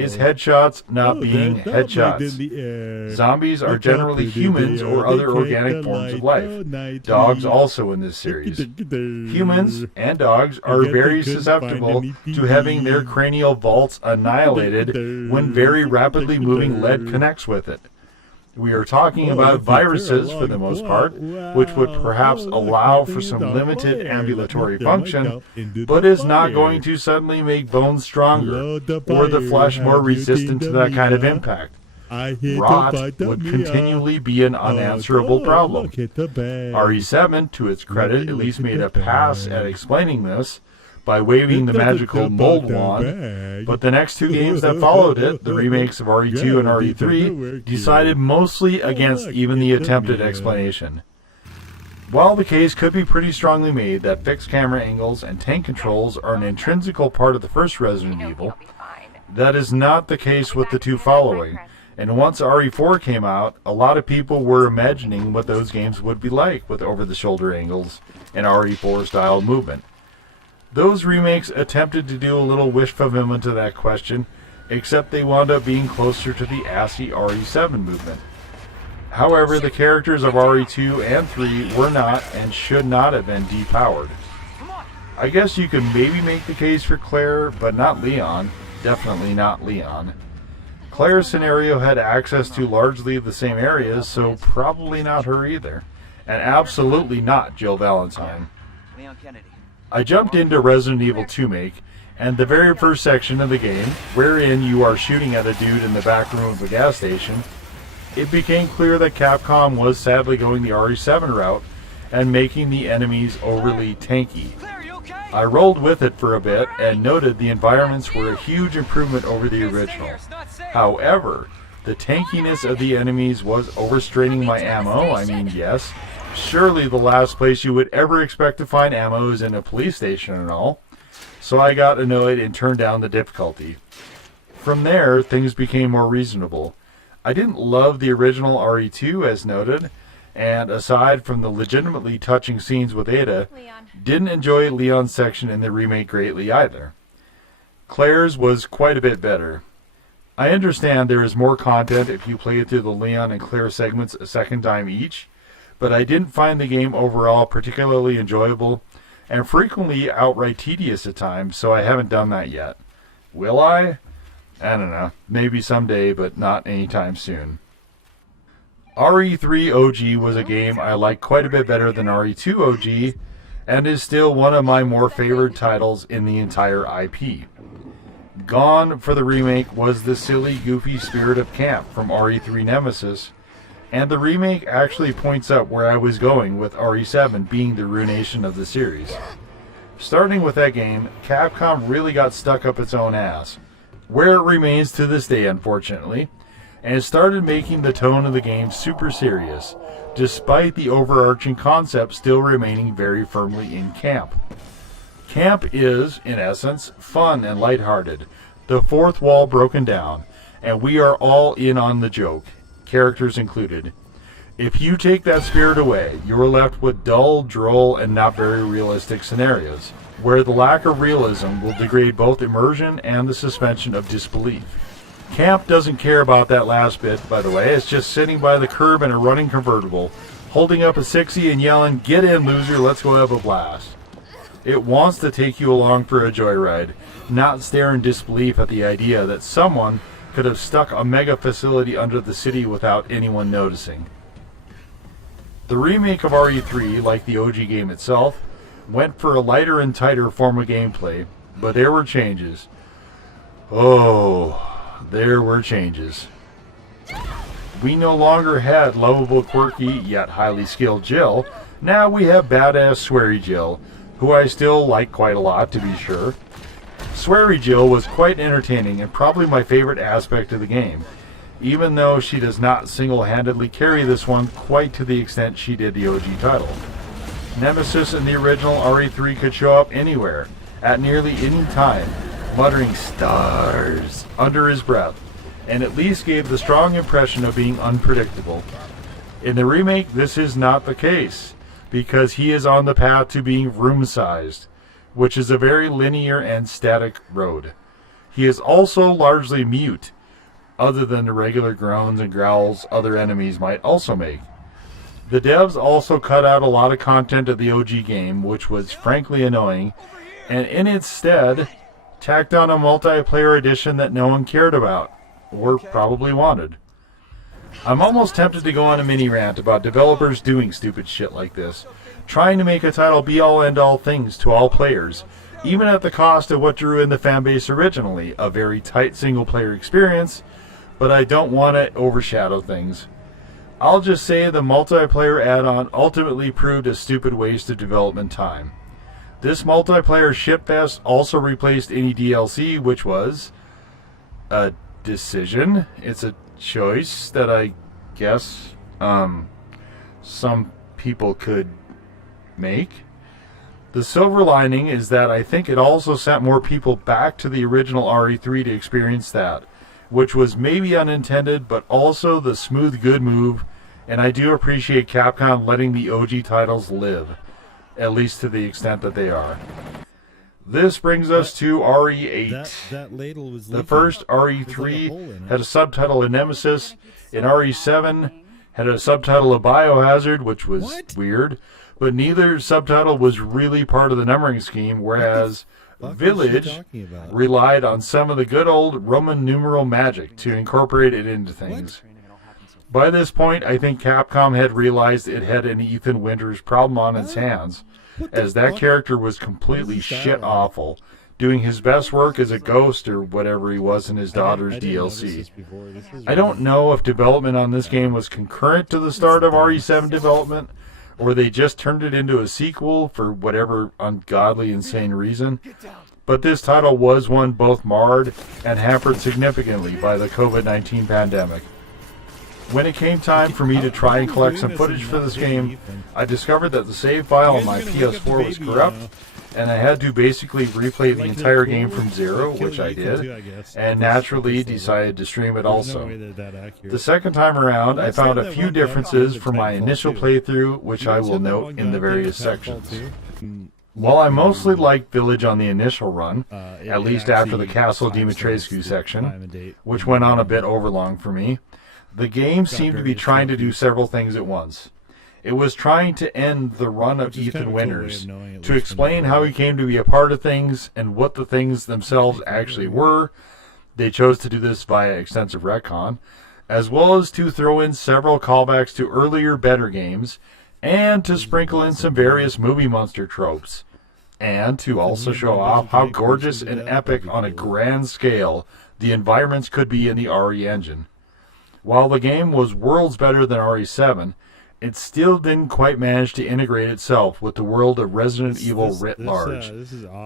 is headshots not being headshots. Zombies are generally humans or other organic forms of life. Dogs also in this series. Humans and dogs are very susceptible to having their cranial vaults annihilated when very rapidly moving lead connects with it. We are talking about viruses for the most part, which would perhaps allow for some limited ambulatory function, but is not going to suddenly make bones stronger or the flesh more resistant to that kind of impact. Rot would continually be an unanswerable problem. RE7, to its credit, at least made a pass at explaining this by waving the magical mold wand, but the next two games that followed it, the remakes of RE2 and RE3, decided mostly against even the attempted explanation. While the case could be pretty strongly made that fixed camera angles and tank controls are an intrinsical part of the first Resident Evil, that is not the case with the two following, and once RE4 came out, a lot of people were imagining what those games would be like with over-the-shoulder angles and RE4 style movement. Those remakes attempted to do a little wish fulfillment to that question, except they wound up being closer to the assy RE7 movement. However, the characters of RE2 and 3 were not and should not have been depowered. I guess you could maybe make the case for Claire, but not Leon. Definitely not Leon. Claire's scenario had access to largely the same areas, so probably not her either. And absolutely not Jill Valentine. I jumped into Resident Evil 2 Make, and the very first section of the game, wherein you are shooting at a dude in the back room of a gas station, it became clear that Capcom was sadly going the RE7 route and making the enemies overly tanky. I rolled with it for a bit and noted the environments were a huge improvement over the original. However, the tankiness of the enemies was overstraining my ammo. I mean, yes, surely the last place you would ever expect to find ammo is in a police station and all. So I got annoyed and turned down the difficulty. From there, things became more reasonable. I didn't love the original RE2 as noted, and aside from the legitimately touching scenes with Ada, didn't enjoy Leon's section in the remake greatly either. Claire's was quite a bit better. I understand there is more content if you play through the Leon and Claire segments a second time each, but I didn't find the game overall particularly enjoyable, and frequently outright tedious at times, so I haven't done that yet. Will I? I don't know. Maybe someday, but not anytime soon. RE3 OG was a game I like quite a bit better than RE2 OG, and is still one of my more favored titles in the entire IP. Gone for the remake was the silly, goofy spirit of camp from RE3 Nemesis, and the remake actually points up where I was going with RE7 being the ruination of the series. Starting with that game, Capcom really got stuck up its own ass, where it remains to this day unfortunately, and started making the tone of the game super serious, despite the overarching concept still remaining very firmly in camp. Camp is, in essence, fun and lighthearted, the fourth wall broken down, and we are all in on the joke, characters included. If you take that spirit away, you're left with dull, droll, and not very realistic scenarios, where the lack of realism will degrade both immersion and the suspension of disbelief. Camp doesn't care about that last bit, by the way. It's just sitting by the curb in a running convertible, holding up a 60 and yelling, "Get in, loser, let's go have a blast." It wants to take you along for a joyride, not stare in disbelief at the idea that someone could have stuck a mega facility under the city without anyone noticing. The remake of RE3, like the OG game itself, went for a lighter and tighter form of gameplay, but there were changes. Oh, there were changes. We no longer had lovable, quirky, yet highly skilled Jill. Now we have badass Sweary Jill, who I still like quite a lot, to be sure. Sweary Jill was quite entertaining and probably my favorite aspect of the game, even though she does not single-handedly carry this one quite to the extent she did the OG title. Nemesis in the original RE3 could show up anywhere, at nearly any time, muttering "stars" under his breath, and at least gave the strong impression of being unpredictable. In the remake, this is not the case, because he is on the path to being room-sized, which is a very linear and static road. He is also largely mute, other than the regular groans and growls other enemies might also make. The devs also cut out a lot of content of the OG game, which was frankly annoying, and in its stead, tacked on a multiplayer edition that no one cared about, or probably wanted. I'm almost tempted to go on a mini rant about developers doing stupid shit like this, trying to make a title be-all end-all things to all players, even at the cost of what drew in the fanbase originally, a very tight single-player experience, but I don't want to overshadow things. I'll just say the multiplayer add-on ultimately proved a stupid waste of development time. This multiplayer shitfest also replaced any DLC, which was a decision. It's a choice that I guess some people could make. The silver lining is that I think it also sent more people back to the original RE3 to experience that, which was maybe unintended, but also the smooth good move, and I do appreciate Capcom letting the OG titles live, at least to the extent that they are. This brings us to RE8. That ladle was the first RE3 had a subtitle of Nemesis, and RE7 had a subtitle of Biohazard, which was weird, but neither subtitle was really part of the numbering scheme, whereas Village relied on some of the good old Roman numeral magic to incorporate it into things. By this point, I think Capcom had realized it had an Ethan Winters problem on its hands, as that character was completely shit-awful, doing his best work as a ghost or whatever he was in his daughter's DLC. I don't know if development on this game was concurrent to the start of RE7 development, or they just turned it into a sequel for whatever ungodly, insane reason, but this title was one both marred and hampered significantly by the COVID-19 pandemic. When it came time for me to try and collect some footage for this game, I discovered that the save file on my PS4 was corrupt, and I had to basically replay the entire game from zero, which I did, and naturally decided to stream it also. The second time around, I found a few differences from my initial playthrough, which I will note in the various sections. While I mostly liked Village on the initial run, at least after the Castle Dimitrescu section, which went on a bit overlong for me, the game seemed to be trying to do several things at once. It was trying to end the run of Ethan Winters, to explain how he came to be a part of things and what the things themselves actually were. They chose to do this via extensive retcon, as well as to throw in several callbacks to earlier better games, and to sprinkle in some various movie monster tropes, and to also show off how gorgeous and epic on a grand scale the environments could be in the RE engine. While the game was worlds better than RE7, it still didn't quite manage to integrate itself with the world of Resident Evil writ large,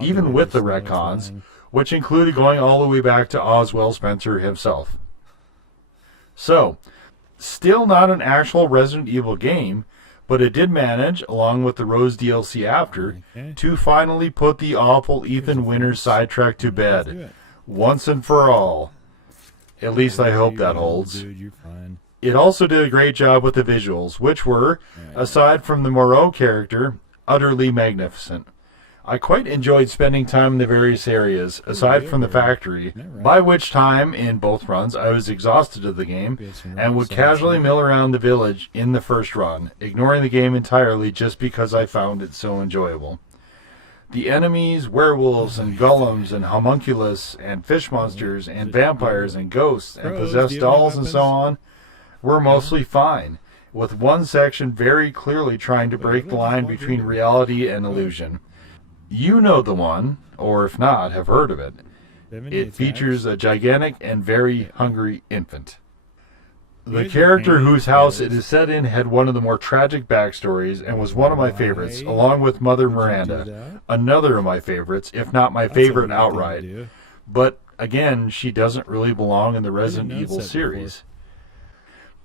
even with the retcons, which included going all the way back to Oswald Spencer himself. So, still not an actual Resident Evil game, but it did manage, along with the Rose DLC after, to finally put the awful Ethan Winters sidetrack to bed, once and for all. At least I hope that holds. It also did a great job with the visuals, which were, aside from the Moreau character, utterly magnificent. I quite enjoyed spending time in the various areas, aside from the factory, by which time, in both runs, I was exhausted of the game, and would casually mill around the village in the first run, ignoring the game entirely just because I found it so enjoyable. The enemies, werewolves and golems and homunculus and fish monsters and vampires and ghosts and possessed dolls and so on, were mostly fine, with one section very clearly trying to break the line between reality and illusion. You know the one, or if not, have heard of it. It features a gigantic and very hungry infant. The character whose house it is set in had one of the more tragic backstories and was one of my favorites, along with Mother Miranda, another of my favorites, if not my favorite outright. But again, she doesn't really belong in the Resident Evil series.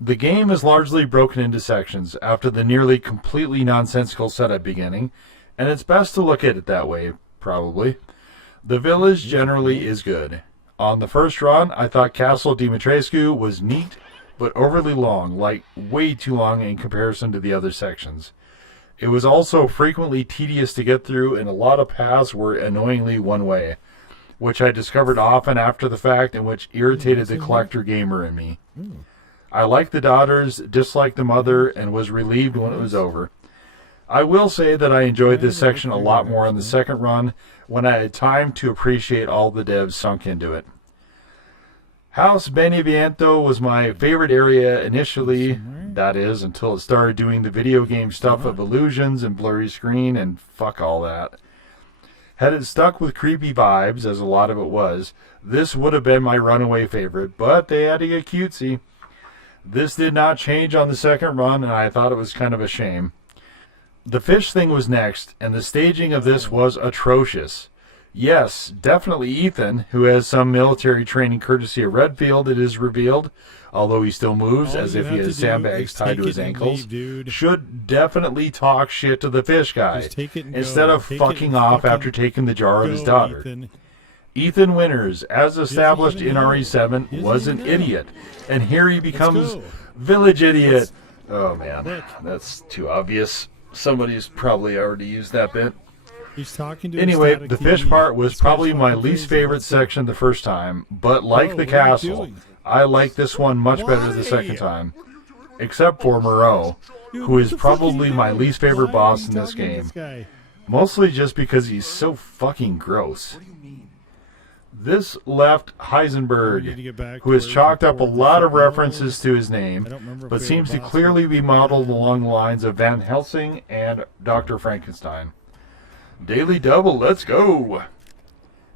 The game is largely broken into sections after the nearly completely nonsensical setup beginning, and it's best to look at it that way, probably. The village generally is good. On the first run, I thought Castle Dimitrescu was neat, but overly long, like way too long in comparison to the other sections. It was also frequently tedious to get through, and a lot of paths were annoyingly one way, which I discovered often after the fact and which irritated the collector gamer in me. I liked the daughters, disliked the mother, and was relieved when it was over. I will say that I enjoyed this section a lot more on the second run when I had time to appreciate all the devs sunk into it. House Beneviento was my favorite area initially, that is, until it started doing the video game stuff of illusions and blurry screen and fuck all that. Had it stuck with creepy vibes, as a lot of it was, this would have been my runaway favorite, but they had to get cutesy. This did not change on the second run, and I thought it was kind of a shame. The fish thing was next, and the staging of this was atrocious. Yes, definitely Ethan, who has some military training courtesy of Redfield, it is revealed, although he still moves as if he has sandbags tied to his ankles, should definitely talk shit to the fish guy, instead of fucking off after taking the jar of his daughter. Ethan Winters, as established in RE7, was an idiot, and here he becomes village idiot. Oh man, that's too obvious. Somebody's probably already used that bit. Anyway, the fish part was probably my least favorite section the first time, but like the castle, I like this one much better the second time. Except for Moreau, who is probably my least favorite boss in this game. Mostly just because he's so fucking gross. This left Heisenberg, who has chalked up a lot of references to his name, but seems to clearly be modeled along the lines of Van Helsing and Dr. Frankenstein. Daily double, let's go!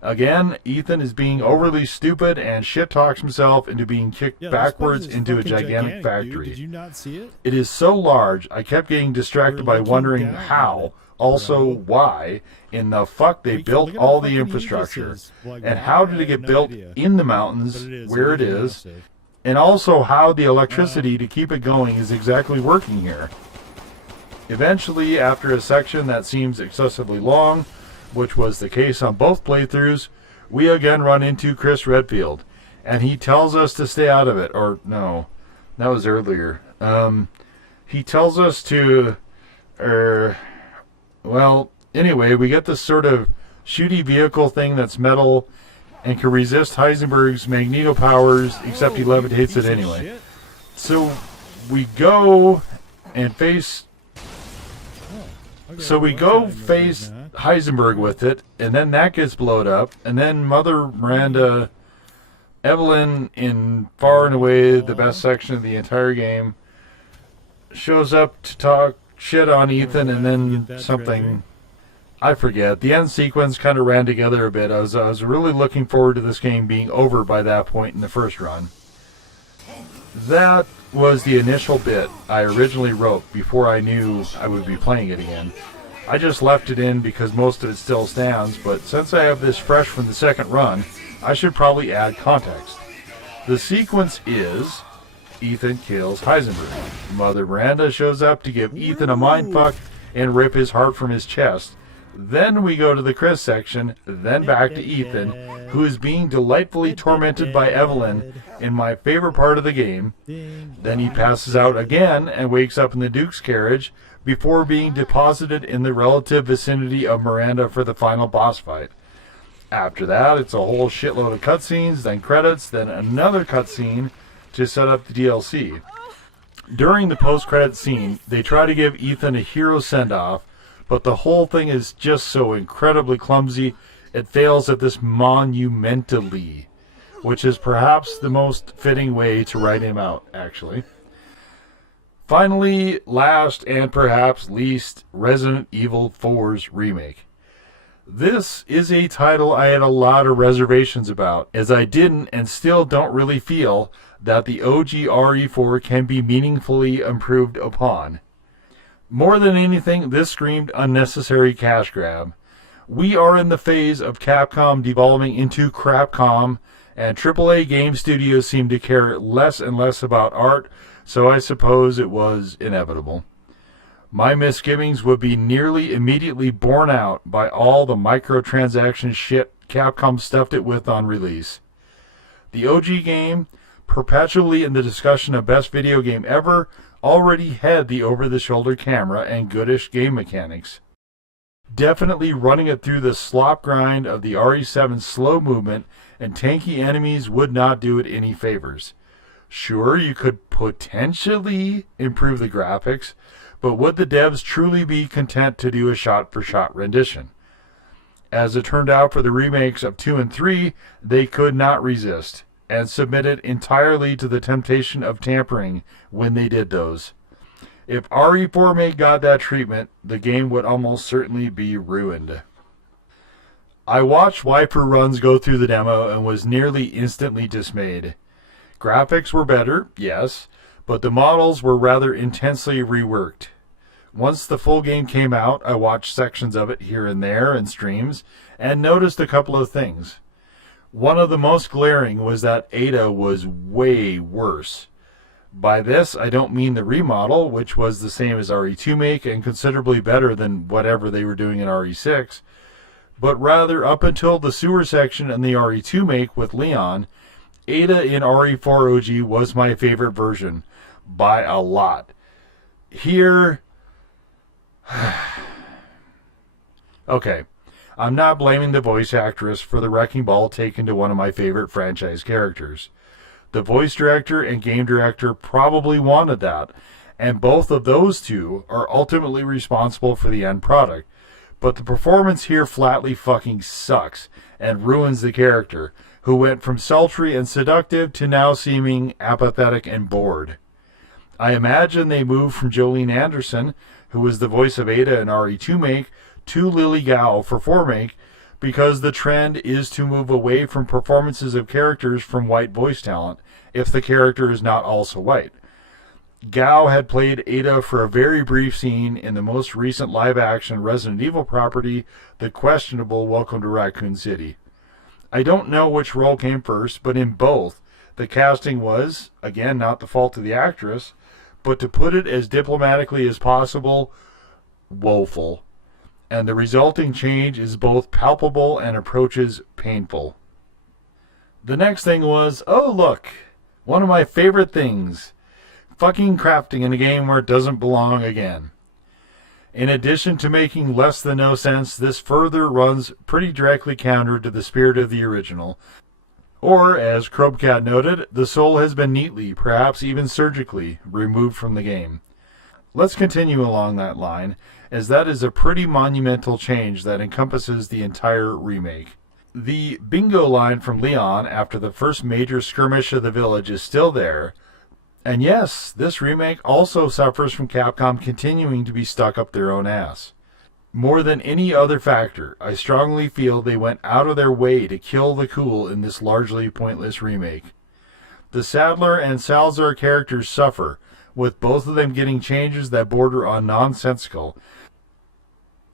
Again, Ethan is being overly stupid and shit-talks himself into being kicked backwards into a gigantic factory. Did you not see it? It is so large, I kept getting distracted by wondering how, also why, in the fuck they built all the infrastructure, and how did it get built in the mountains where it is, and also how the electricity to keep it going is exactly working here. Eventually, after a section that seems excessively long, which was the case on both playthroughs, we again run into Chris Redfield, and he tells us to stay out of it, or no, that was earlier. He tells us to, well, anyway, we get this sort of shooty vehicle thing that's metal and can resist Heisenberg's magneto powers, except he levitates it anyway. So we go and face Heisenberg with it, and then that gets blown up, and then Mother Miranda, Evelyn, in far and away the best section of the entire game, shows up to talk shit on Ethan, and then something, I forget. The end sequence kind of ran together a bit. I was really looking forward to this game being over by that point in the first run. That was the initial bit I originally wrote before I knew I would be playing it again. I just left it in because most of it still stands, but since I have this fresh from the second run, I should probably add context. The sequence is Ethan kills Heisenberg. Mother Miranda shows up to give Ethan a mindfuck and rip his heart from his chest. Then we go to the Chris section, then back to Ethan, who is being delightfully tormented by Evelyn in my favorite part of the game. Then he passes out again and wakes up in the Duke's carriage before being deposited in the relative vicinity of Miranda for the final boss fight. After that, it's a whole shitload of cutscenes, then credits, then another cutscene to set up the DLC. During the post-credits scene, they try to give Ethan a hero send-off, but the whole thing is just so incredibly clumsy, it fails at this monumentally, which is perhaps the most fitting way to write him out, actually. Finally, last and perhaps least, Resident Evil 4's remake. This is a title I had a lot of reservations about, as I didn't and still don't really feel that the OG RE4 can be meaningfully improved upon. More than anything, this screamed unnecessary cash grab. We are in the phase of Capcom devolving into Crapcom, and AAA game studios seem to care less and less about art, so I suppose it was inevitable. My misgivings would be nearly immediately borne out by all the microtransaction shit Capcom stuffed it with on release. The OG game, perpetually in the discussion of best video game ever, already had the over-the-shoulder camera and goodish game mechanics. Definitely running it through the slop grind of the RE7 slow movement and tanky enemies would not do it any favors. Sure, you could potentially improve the graphics, but would the devs truly be content to do a shot-for-shot rendition? As it turned out for the remakes of 2 and 3, they could not resist, and submitted entirely to the temptation of tampering when they did those. If RE4 got that treatment, the game would almost certainly be ruined. I watched Waifu runs go through the demo and was nearly instantly dismayed. Graphics were better, yes, but the models were rather intensely reworked. Once the full game came out, I watched sections of it here and there in streams, and noticed a couple of things. One of the most glaring was that Ada was way worse. By this, I don't mean the remodel, which was the same as RE2 make and considerably better than whatever they were doing in RE6, but rather up until the sewer section in the RE2 make with Leon, Ada in RE4 OG was my favorite version, by a lot. Here... Okay, I'm not blaming the voice actress for the wrecking ball taken to one of my favorite franchise characters. The voice director and game director probably wanted that, and both of those two are ultimately responsible for the end product. But the performance here flatly fucking sucks and ruins the character, who went from sultry and seductive to now seeming apathetic and bored. I imagine they moved from Jolene Anderson, who was the voice of Ada in RE2 make, to Lily Gao for 4 make, because the trend is to move away from performances of characters from white voice talent, if the character is not also white. Gao had played Ada for a very brief scene in the most recent live-action Resident Evil property, the questionable Welcome to Raccoon City. I don't know which role came first, but in both, the casting was, again, not the fault of the actress, but to put it as diplomatically as possible, woeful. And the resulting change is both palpable and approaches painful. The next thing was, oh look, one of my favorite things, fucking crafting in a game where it doesn't belong again. In addition to making less than no sense, this further runs pretty directly counter to the spirit of the original. Or, as Krobcat noted, the soul has been neatly, perhaps even surgically, removed from the game. Let's continue along that line, as that is a pretty monumental change that encompasses the entire remake. The bingo line from Leon after the first major skirmish of the village is still there, and yes, this remake also suffers from Capcom continuing to be stuck up their own ass. More than any other factor, I strongly feel they went out of their way to kill the cool in this largely pointless remake. The Sadler and Salazar characters suffer, with both of them getting changes that border on nonsensical.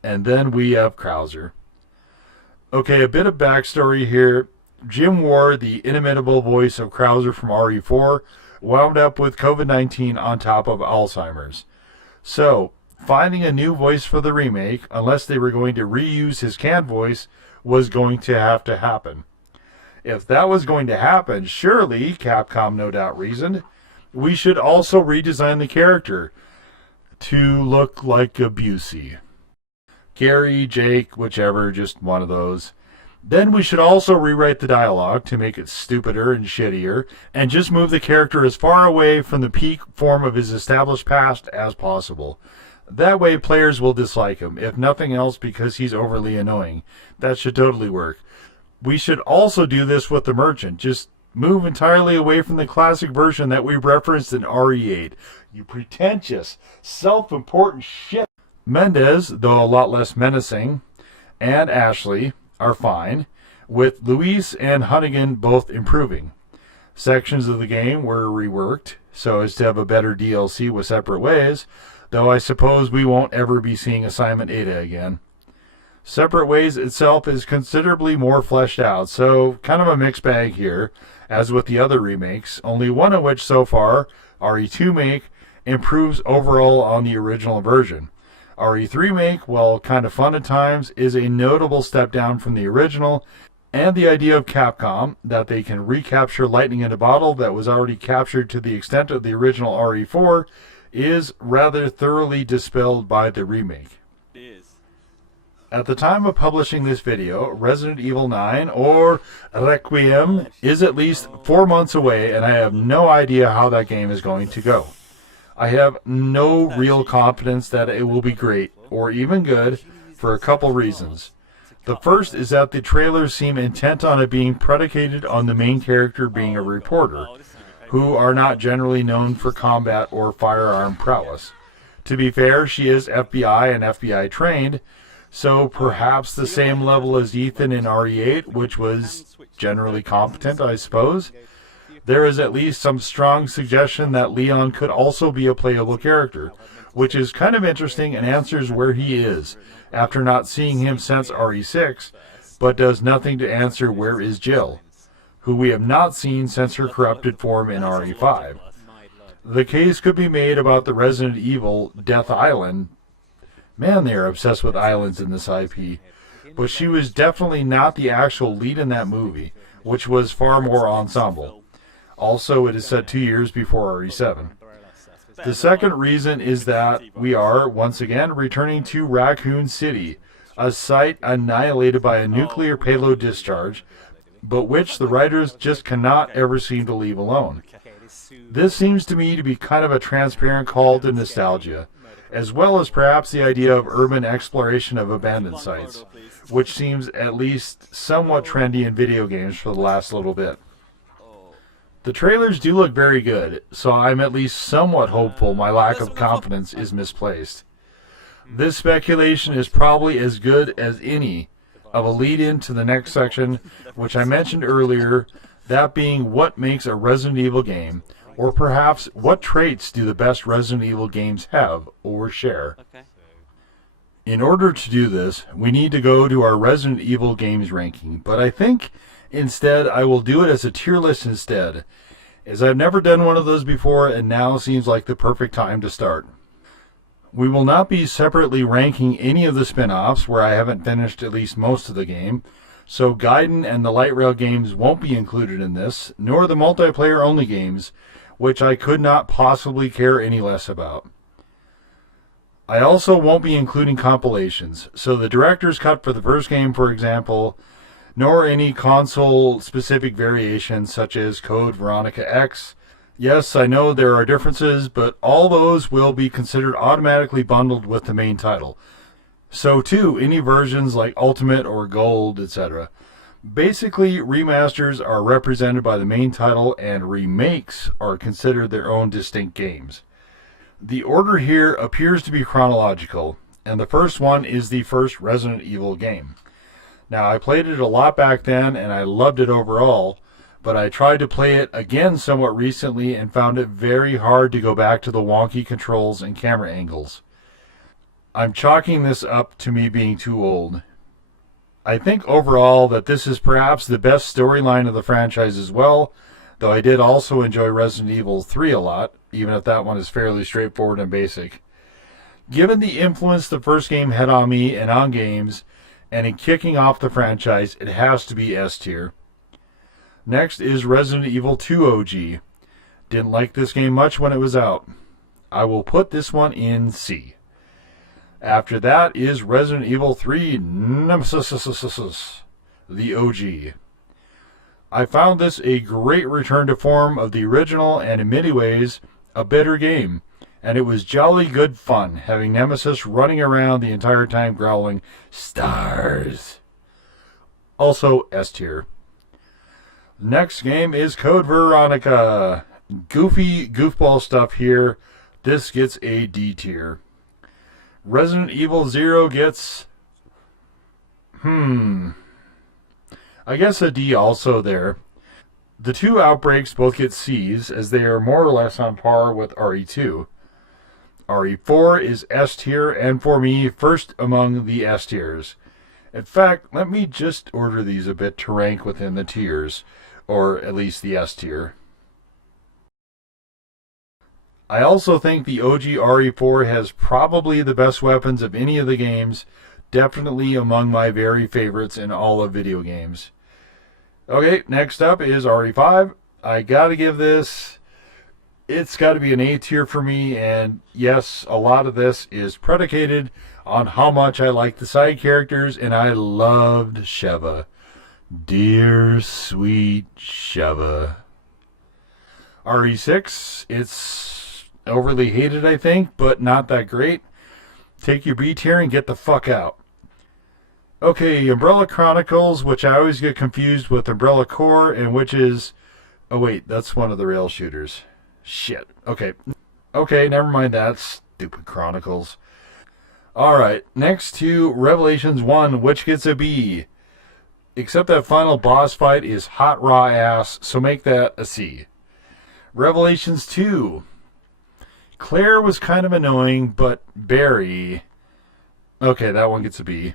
And then we have Krauser. Okay, a bit of backstory here. Jim Ward, the inimitable voice of Krauser from RE4, wound up with COVID-19 on top of Alzheimer's. So, finding a new voice for the remake, unless they were going to reuse his canned voice, was going to happen. If that was going to happen, surely, Capcom no doubt reasoned, we should also redesign the character to look like a Busey. Gary, Jake, whichever, just one of those. Then we should also rewrite the dialogue to make it stupider and shittier, and just move the character as far away from the peak form of his established past as possible. That way players will dislike him, if nothing else because he's overly annoying. That should totally work. We should also do this with the merchant. Just move entirely away from the classic version that we referenced in RE8. You pretentious, self-important shit. Mendez, though a lot less menacing, and Ashley are fine, with Luis and Hunnigan both improving. Sections of the game were reworked so as to have a better DLC with separate ways, though I suppose we won't ever be seeing Assignment Ada again. Separate Ways itself is considerably more fleshed out, so kind of a mixed bag here, as with the other remakes, only one of which so far, RE2 Make, improves overall on the original version. RE3 Make, while kind of fun at times, is a notable step down from the original, and the idea of Capcom, that they can recapture lightning in a bottle that was already captured to the extent of the original RE4, is rather thoroughly dispelled by the remake. At the time of publishing this video, Resident Evil 9, or Requiem, is at least 4 months away, and I have no idea how that game is going to go. I have no real confidence that it will be great, or even good, for a couple reasons. The first is that the trailers seem intent on it being predicated on the main character being a reporter, who are not generally known for combat or firearm prowess. To be fair, she is FBI and FBI trained, so perhaps the same level as Ethan in RE8, which was generally competent, I suppose. There is at least some strong suggestion that Leon could also be a playable character, which is kind of interesting and answers where he is, after not seeing him since RE6, but does nothing to answer where is Jill, who we have not seen since her corrupted form in RE5. The case could be made about the Resident Evil Death Island. Man, they are obsessed with islands in this IP. But she was definitely not the actual lead in that movie, which was far more ensemble. Also, it is set 2 years before RE7. The second reason is that we are, once again, returning to Raccoon City, a site annihilated by a nuclear payload discharge, but which the writers just cannot ever seem to leave alone. This seems to me to be kind of a transparent call to nostalgia, as well as perhaps the idea of urban exploration of abandoned sites, which seems at least somewhat trendy in video games for the last little bit. The trailers do look very good, so I'm at least somewhat hopeful my lack of confidence is misplaced. This speculation is probably as good as any of a lead-in to the next section, which I mentioned earlier, that being what makes a Resident Evil game, or perhaps what traits do the best Resident Evil games have or share. In order to do this, we need to go to our Resident Evil games ranking, but I think instead I will do it as a tier list instead, as I've never done one of those before and now seems like the perfect time to start. We will not be separately ranking any of the spin-offs where I haven't finished at least most of the game, so Gaiden and the Light Rail games won't be included in this, nor the multiplayer-only games, which I could not possibly care any less about. I also won't be including compilations, so the director's cut for the first game, for example, nor any console-specific variations such as Code Veronica X. Yes, I know there are differences, but all those will be considered automatically bundled with the main title. So too, any versions like Ultimate or Gold, etc. Basically, remasters are represented by the main title and remakes are considered their own distinct games. The order here appears to be chronological, and the first one is the first Resident Evil game. Now, I played it a lot back then and I loved it overall, but I tried to play it again somewhat recently and found it very hard to go back to the wonky controls and camera angles. I'm chalking this up to me being too old. I think overall that this is perhaps the best storyline of the franchise as well, though I did also enjoy Resident Evil 3 a lot, even if that one is fairly straightforward and basic. Given the influence the first game had on me and on games, and in kicking off the franchise, it has to be S tier. Next is Resident Evil 2 OG. Didn't like this game much when it was out. I will put this one in C. After that is Resident Evil 3 Nemesis, the OG. I found this a great return to form of the original and in many ways a better game, and it was jolly good fun having Nemesis running around the entire time growling, "Stars!" Also S tier. Next game is Code Veronica. Goofy goofball stuff here. This gets a D tier. Resident Evil 0 gets... I guess a D also there. The two Outbreaks both get C's, as they are more or less on par with RE2. RE4 is S tier, and for me, first among the S tiers. In fact, let me just order these a bit to rank within the tiers, or at least the S tier. I also think the OG RE4 has probably the best weapons of any of the games, definitely among my very favorites in all of video games. Okay, next up is RE5. I gotta give this, it's gotta be an A tier for me, and yes, a lot of this is predicated on how much I like the side characters, and I loved Sheva. Dear sweet Sheva. RE6, it's overly hated, I think, but not that great. Take your B tier and get the fuck out. Okay, Umbrella Chronicles, which I always get confused with Umbrella Corps, and which is... Oh wait, that's one of the rail shooters. Shit. Okay, never mind that. Stupid Chronicles. Alright, next to Revelations 1, which gets a B. Except that final boss fight is hot raw ass, so make that a C. Revelations 2. Claire was kind of annoying, but Barry... Okay, that one gets a B.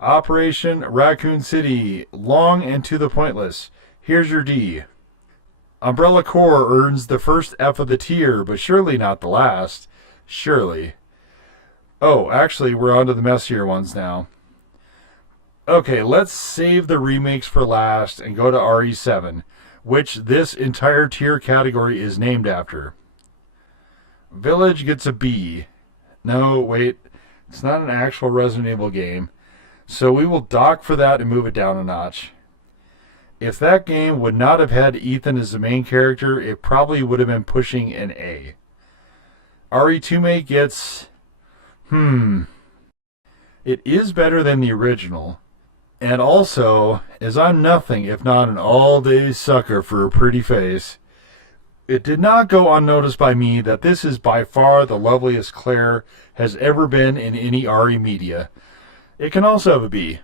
Operation Raccoon City, long and to the pointless. Here's your D. Umbrella Corps earns the first F of the tier, but surely not the last. Surely. Oh, actually, we're on to the messier ones now. Okay, let's save the remakes for last and go to RE7, which this entire tier category is named after. Village gets a B. No, wait. It's not an actual Resident Evil game. So we will dock for that and move it down a notch. If that game would not have had Ethan as the main character, it probably would have been pushing an A. RE2 gets... It is better than the original. And also, as I'm nothing if not an all-day sucker for a pretty face, it did not go unnoticed by me that this is by far the loveliest Claire has ever been in any RE media. It can also have a B.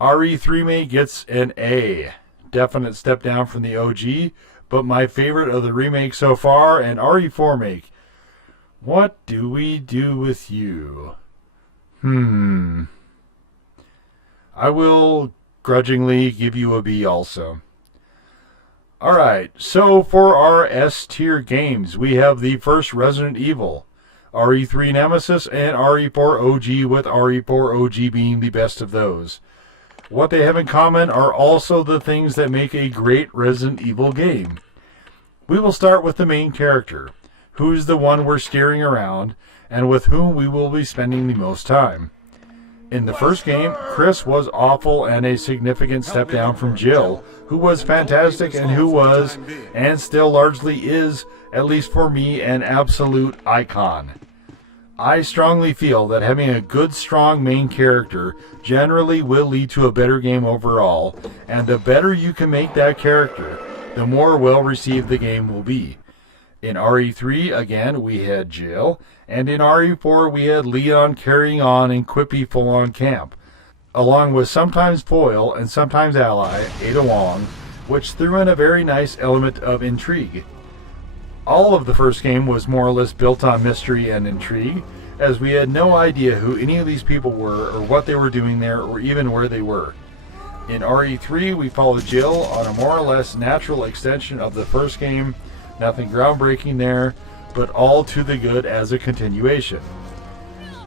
RE3 gets an A. Definite step down from the OG, but my favorite of the remakes so far, and RE4 What do we do with you? I will grudgingly give you a B also. Alright, so for our S tier games, we have the first Resident Evil, RE3 Nemesis, and RE4 OG, with RE4 OG being the best of those. What they have in common are also the things that make a great Resident Evil game. We will start with the main character, who's the one we're steering around, and with whom we will be spending the most time. In the first game, Chris was awful and a significant step down from Jill, who was fantastic and who was, and still largely is, at least for me, an absolute icon. I strongly feel that having a good, strong main character generally will lead to a better game overall, and the better you can make that character, the more well received the game will be. In RE3, again, we had Jill, and in RE4, we had Leon carrying on in quippy full-on camp, along with sometimes foil and sometimes ally, Ada Wong, which threw in a very nice element of intrigue. All of the first game was more or less built on mystery and intrigue, as we had no idea who any of these people were, or what they were doing there, or even where they were. In RE3, we followed Jill on a more or less natural extension of the first game. Nothing groundbreaking there, but all to the good as a continuation.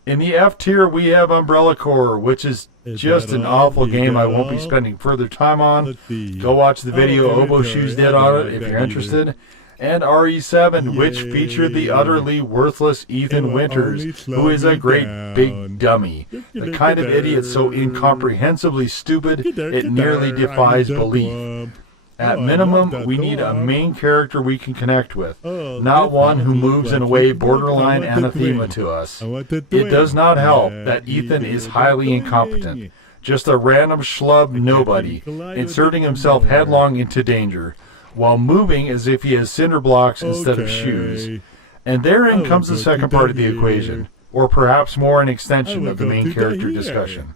In the F tier, we have Umbrella Corps, which is just an awful game I won't be spending further time on. Go watch the video Obo Shoes did on it if you're interested. And RE7, which featured the utterly worthless Ethan Winters, who is a great big dummy. The kind of idiot so incomprehensibly stupid it nearly defies belief. At minimum, we need a main character we can connect with, not one who moves in a way borderline anathema to us. It does not help that Ethan is highly incompetent, just a random schlub nobody, inserting himself headlong into danger, while moving as if he has cinder blocks instead of shoes. And therein comes the second part of the equation, or perhaps more an extension of the main character discussion.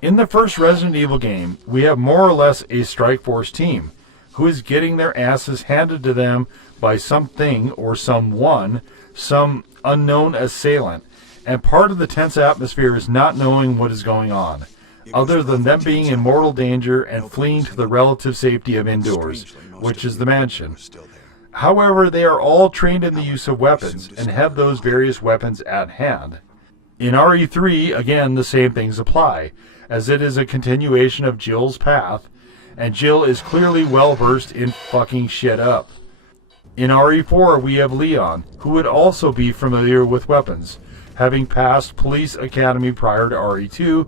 In the first Resident Evil game, we have more or less a Strike Force team, who is getting their asses handed to them by something or someone, some unknown assailant, and part of the tense atmosphere is not knowing what is going on, other than them being in mortal danger and fleeing to the relative safety of indoors, which is the mansion. However, they are all trained in the use of weapons, and have those various weapons at hand. In RE3, again, the same things apply, as it is a continuation of Jill's path, and Jill is clearly well versed in fucking shit up. In RE4, we have Leon, who would also be familiar with weapons, having passed police academy prior to RE2,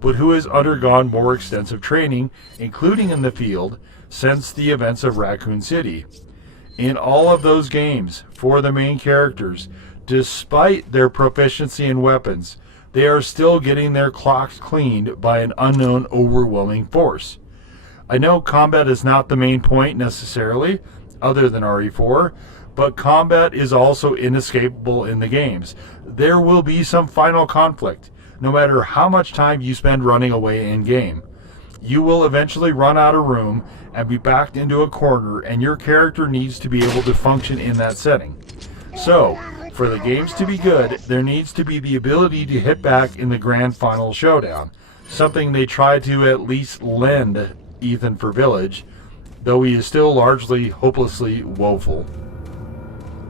but who has undergone more extensive training, including in the field, since the events of Raccoon City. In all of those games, for the main characters, despite their proficiency in weapons, they are still getting their clocks cleaned by an unknown overwhelming force. I know combat is not the main point necessarily, other than RE4, but combat is also inescapable in the games. There will be some final conflict, no matter how much time you spend running away in-game. You will eventually run out of room and be backed into a corner, and your character needs to be able to function in that setting. So, for the games to be good, there needs to be the ability to hit back in the grand final showdown, something they try to at least lend Ethan for Village, though he is still largely hopelessly woeful.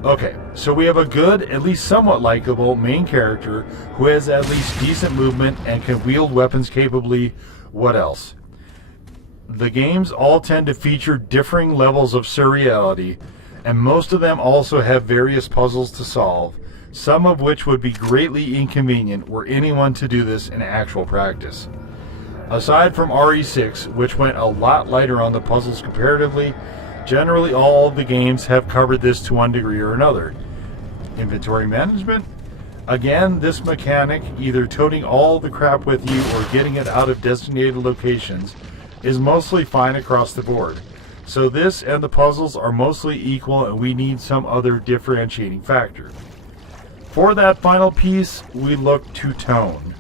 Okay, so we have a good, at least somewhat likable main character who has at least decent movement and can wield weapons capably. What else? The games all tend to feature differing levels of surreality, and most of them also have various puzzles to solve, some of which would be greatly inconvenient were anyone to do this in actual practice. Aside from RE6, which went a lot lighter on the puzzles comparatively, generally all of the games have covered this to one degree or another. Inventory management? Again, this mechanic, either toting all the crap with you or getting it out of designated locations, is mostly fine across the board. So this and the puzzles are mostly equal, and we need some other differentiating factor. For that final piece, we look to tone.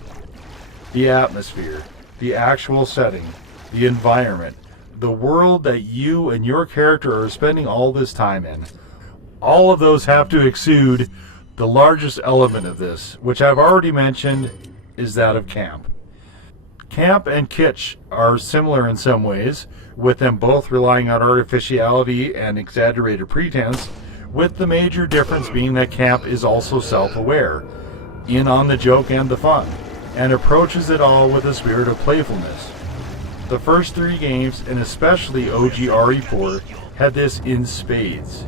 The atmosphere, the actual setting, the environment, the world that you and your character are spending all this time in. All of those have to exude the largest element of this, which I've already mentioned, is that of camp. Camp and kitsch are similar in some ways, with them both relying on artificiality and exaggerated pretense, with the major difference being that camp is also self-aware, in on the joke and the fun, and approaches it all with a spirit of playfulness. The first three games, and especially OG RE4, had this in spades.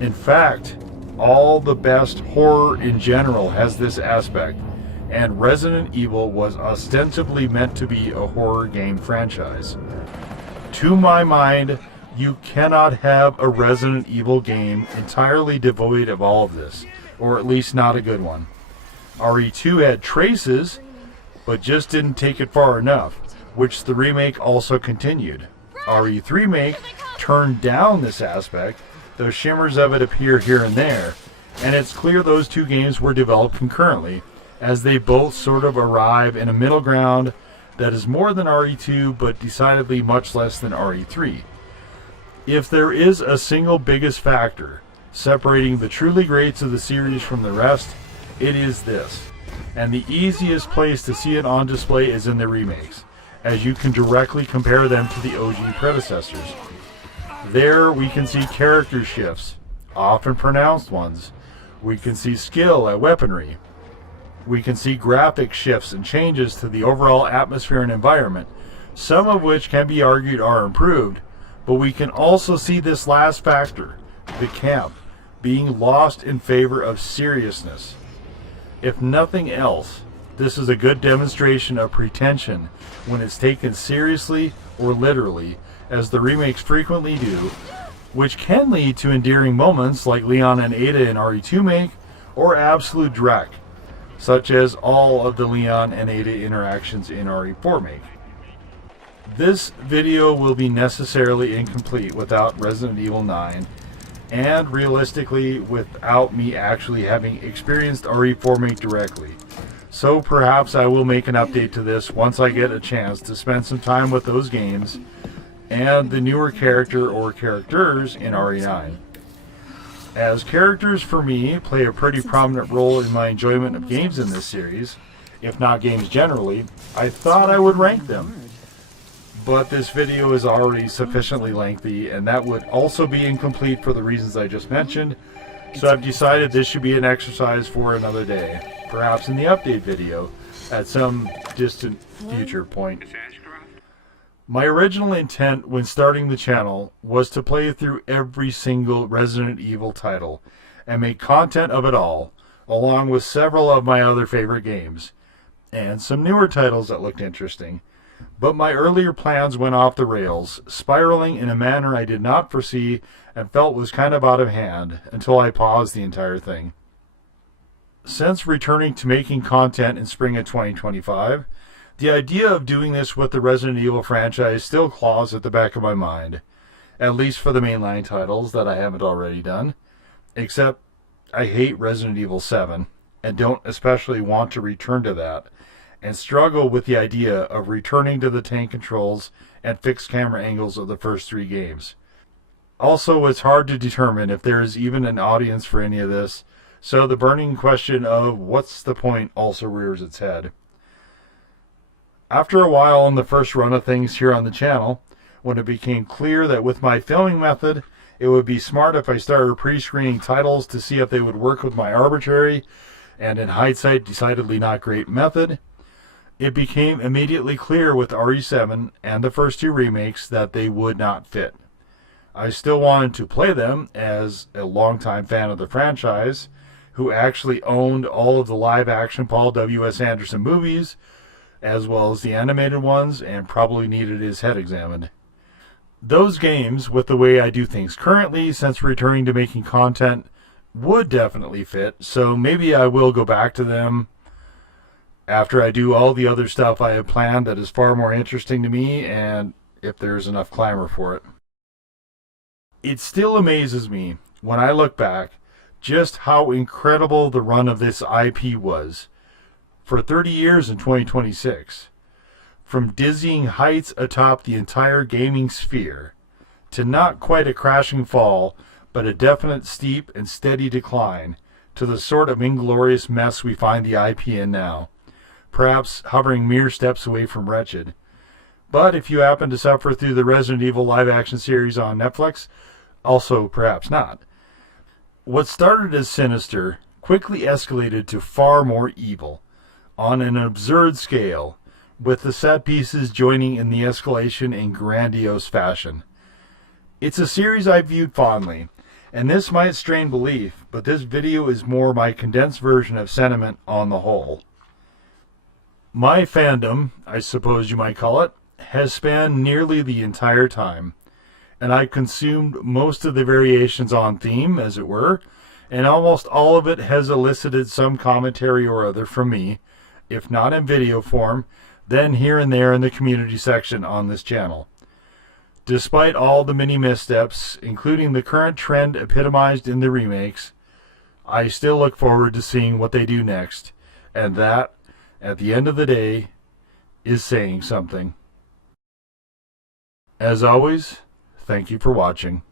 In fact, all the best horror in general has this aspect, and Resident Evil was ostensibly meant to be a horror game franchise. To my mind, you cannot have a Resident Evil game entirely devoid of all of this, or at least not a good one. RE2 had traces, but just didn't take it far enough, which the remake also continued. RE3 remake turned down this aspect, though shimmers of it appear here and there, and it's clear those two games were developed concurrently, as they both sort of arrive in a middle ground that is more than RE2, but decidedly much less than RE3. If there is a single biggest factor separating the truly greats of the series from the rest, it is this. And the easiest place to see it on display is in the remakes, as you can directly compare them to the OG predecessors. There we can see character shifts, often pronounced ones. We can see skill at weaponry. We can see graphic shifts and changes to the overall atmosphere and environment, some of which can be argued are improved, but we can also see this last factor, the camp, being lost in favor of seriousness. If nothing else, This is a good demonstration of pretension when it's taken seriously or literally, as the remakes frequently do, which can lead to endearing moments like Leon and Ada in RE2 make, or absolute dreck, such as all of the Leon and Ada interactions in RE4 make. This video will be necessarily incomplete without Resident Evil 9, and realistically without me actually having experienced RE4 make directly. So perhaps I will make an update to this once I get a chance to spend some time with those games and the newer character or characters in RE9. As characters for me play a pretty prominent role in my enjoyment of games in this series, if not games generally, I thought I would rank them. But this video is already sufficiently lengthy, and that would also be incomplete for the reasons I just mentioned, so I've decided this should be an exercise for another day, perhaps in the update video, at some distant future point. My original intent when starting the channel was to play through every single Resident Evil title, and make content of it all, along with several of my other favorite games, and some newer titles that looked interesting. But my earlier plans went off the rails, spiraling in a manner I did not foresee and felt was kind of out of hand until I paused the entire thing. Since returning to making content in spring of 2025, the idea of doing this with the Resident Evil franchise still claws at the back of my mind, at least for the mainline titles that I haven't already done, except I hate Resident Evil 7 and don't especially want to return to that, and struggle with the idea of returning to the tank controls and fixed camera angles of the first 3 games. Also, it's hard to determine if there is even an audience for any of this, so the burning question of what's the point also rears its head. After a while on the first run of things here on the channel, when it became clear that with my filming method, it would be smart if I started pre-screening titles to see if they would work with my arbitrary, and in hindsight decidedly not great method, it became immediately clear with RE7 and the first 2 remakes that they would not fit. I still wanted to play them as a longtime fan of the franchise, who actually owned all of the live-action Paul W.S. Anderson movies, as well as the animated ones, and probably needed his head examined. Those games, with the way I do things currently, since returning to making content, would definitely fit, so maybe I will go back to them after I do all the other stuff I have planned that is far more interesting to me, and if there's enough clamor for it. It still amazes me, when I look back, just how incredible the run of this IP was, for 30 years in 2026. From dizzying heights atop the entire gaming sphere, to not quite a crashing fall, but a definite steep and steady decline, to the sort of inglorious mess we find the IP in now, perhaps hovering mere steps away from wretched. But if you happen to suffer through the Resident Evil live-action series on Netflix, also perhaps not. What started as sinister quickly escalated to far more evil, on an absurd scale, with the set pieces joining in the escalation in grandiose fashion. It's a series I viewed fondly, and this might strain belief, but this video is more my condensed version of sentiment on the whole. My fandom, I suppose you might call it, has spanned nearly the entire time, and I consumed most of the variations on theme, as it were, and almost all of it has elicited some commentary or other from me, if not in video form, then here and there in the community section on this channel. Despite all the many missteps, including the current trend epitomized in the remakes, I still look forward to seeing what they do next, and that, at the end of the day, is saying something. As always, thank you for watching.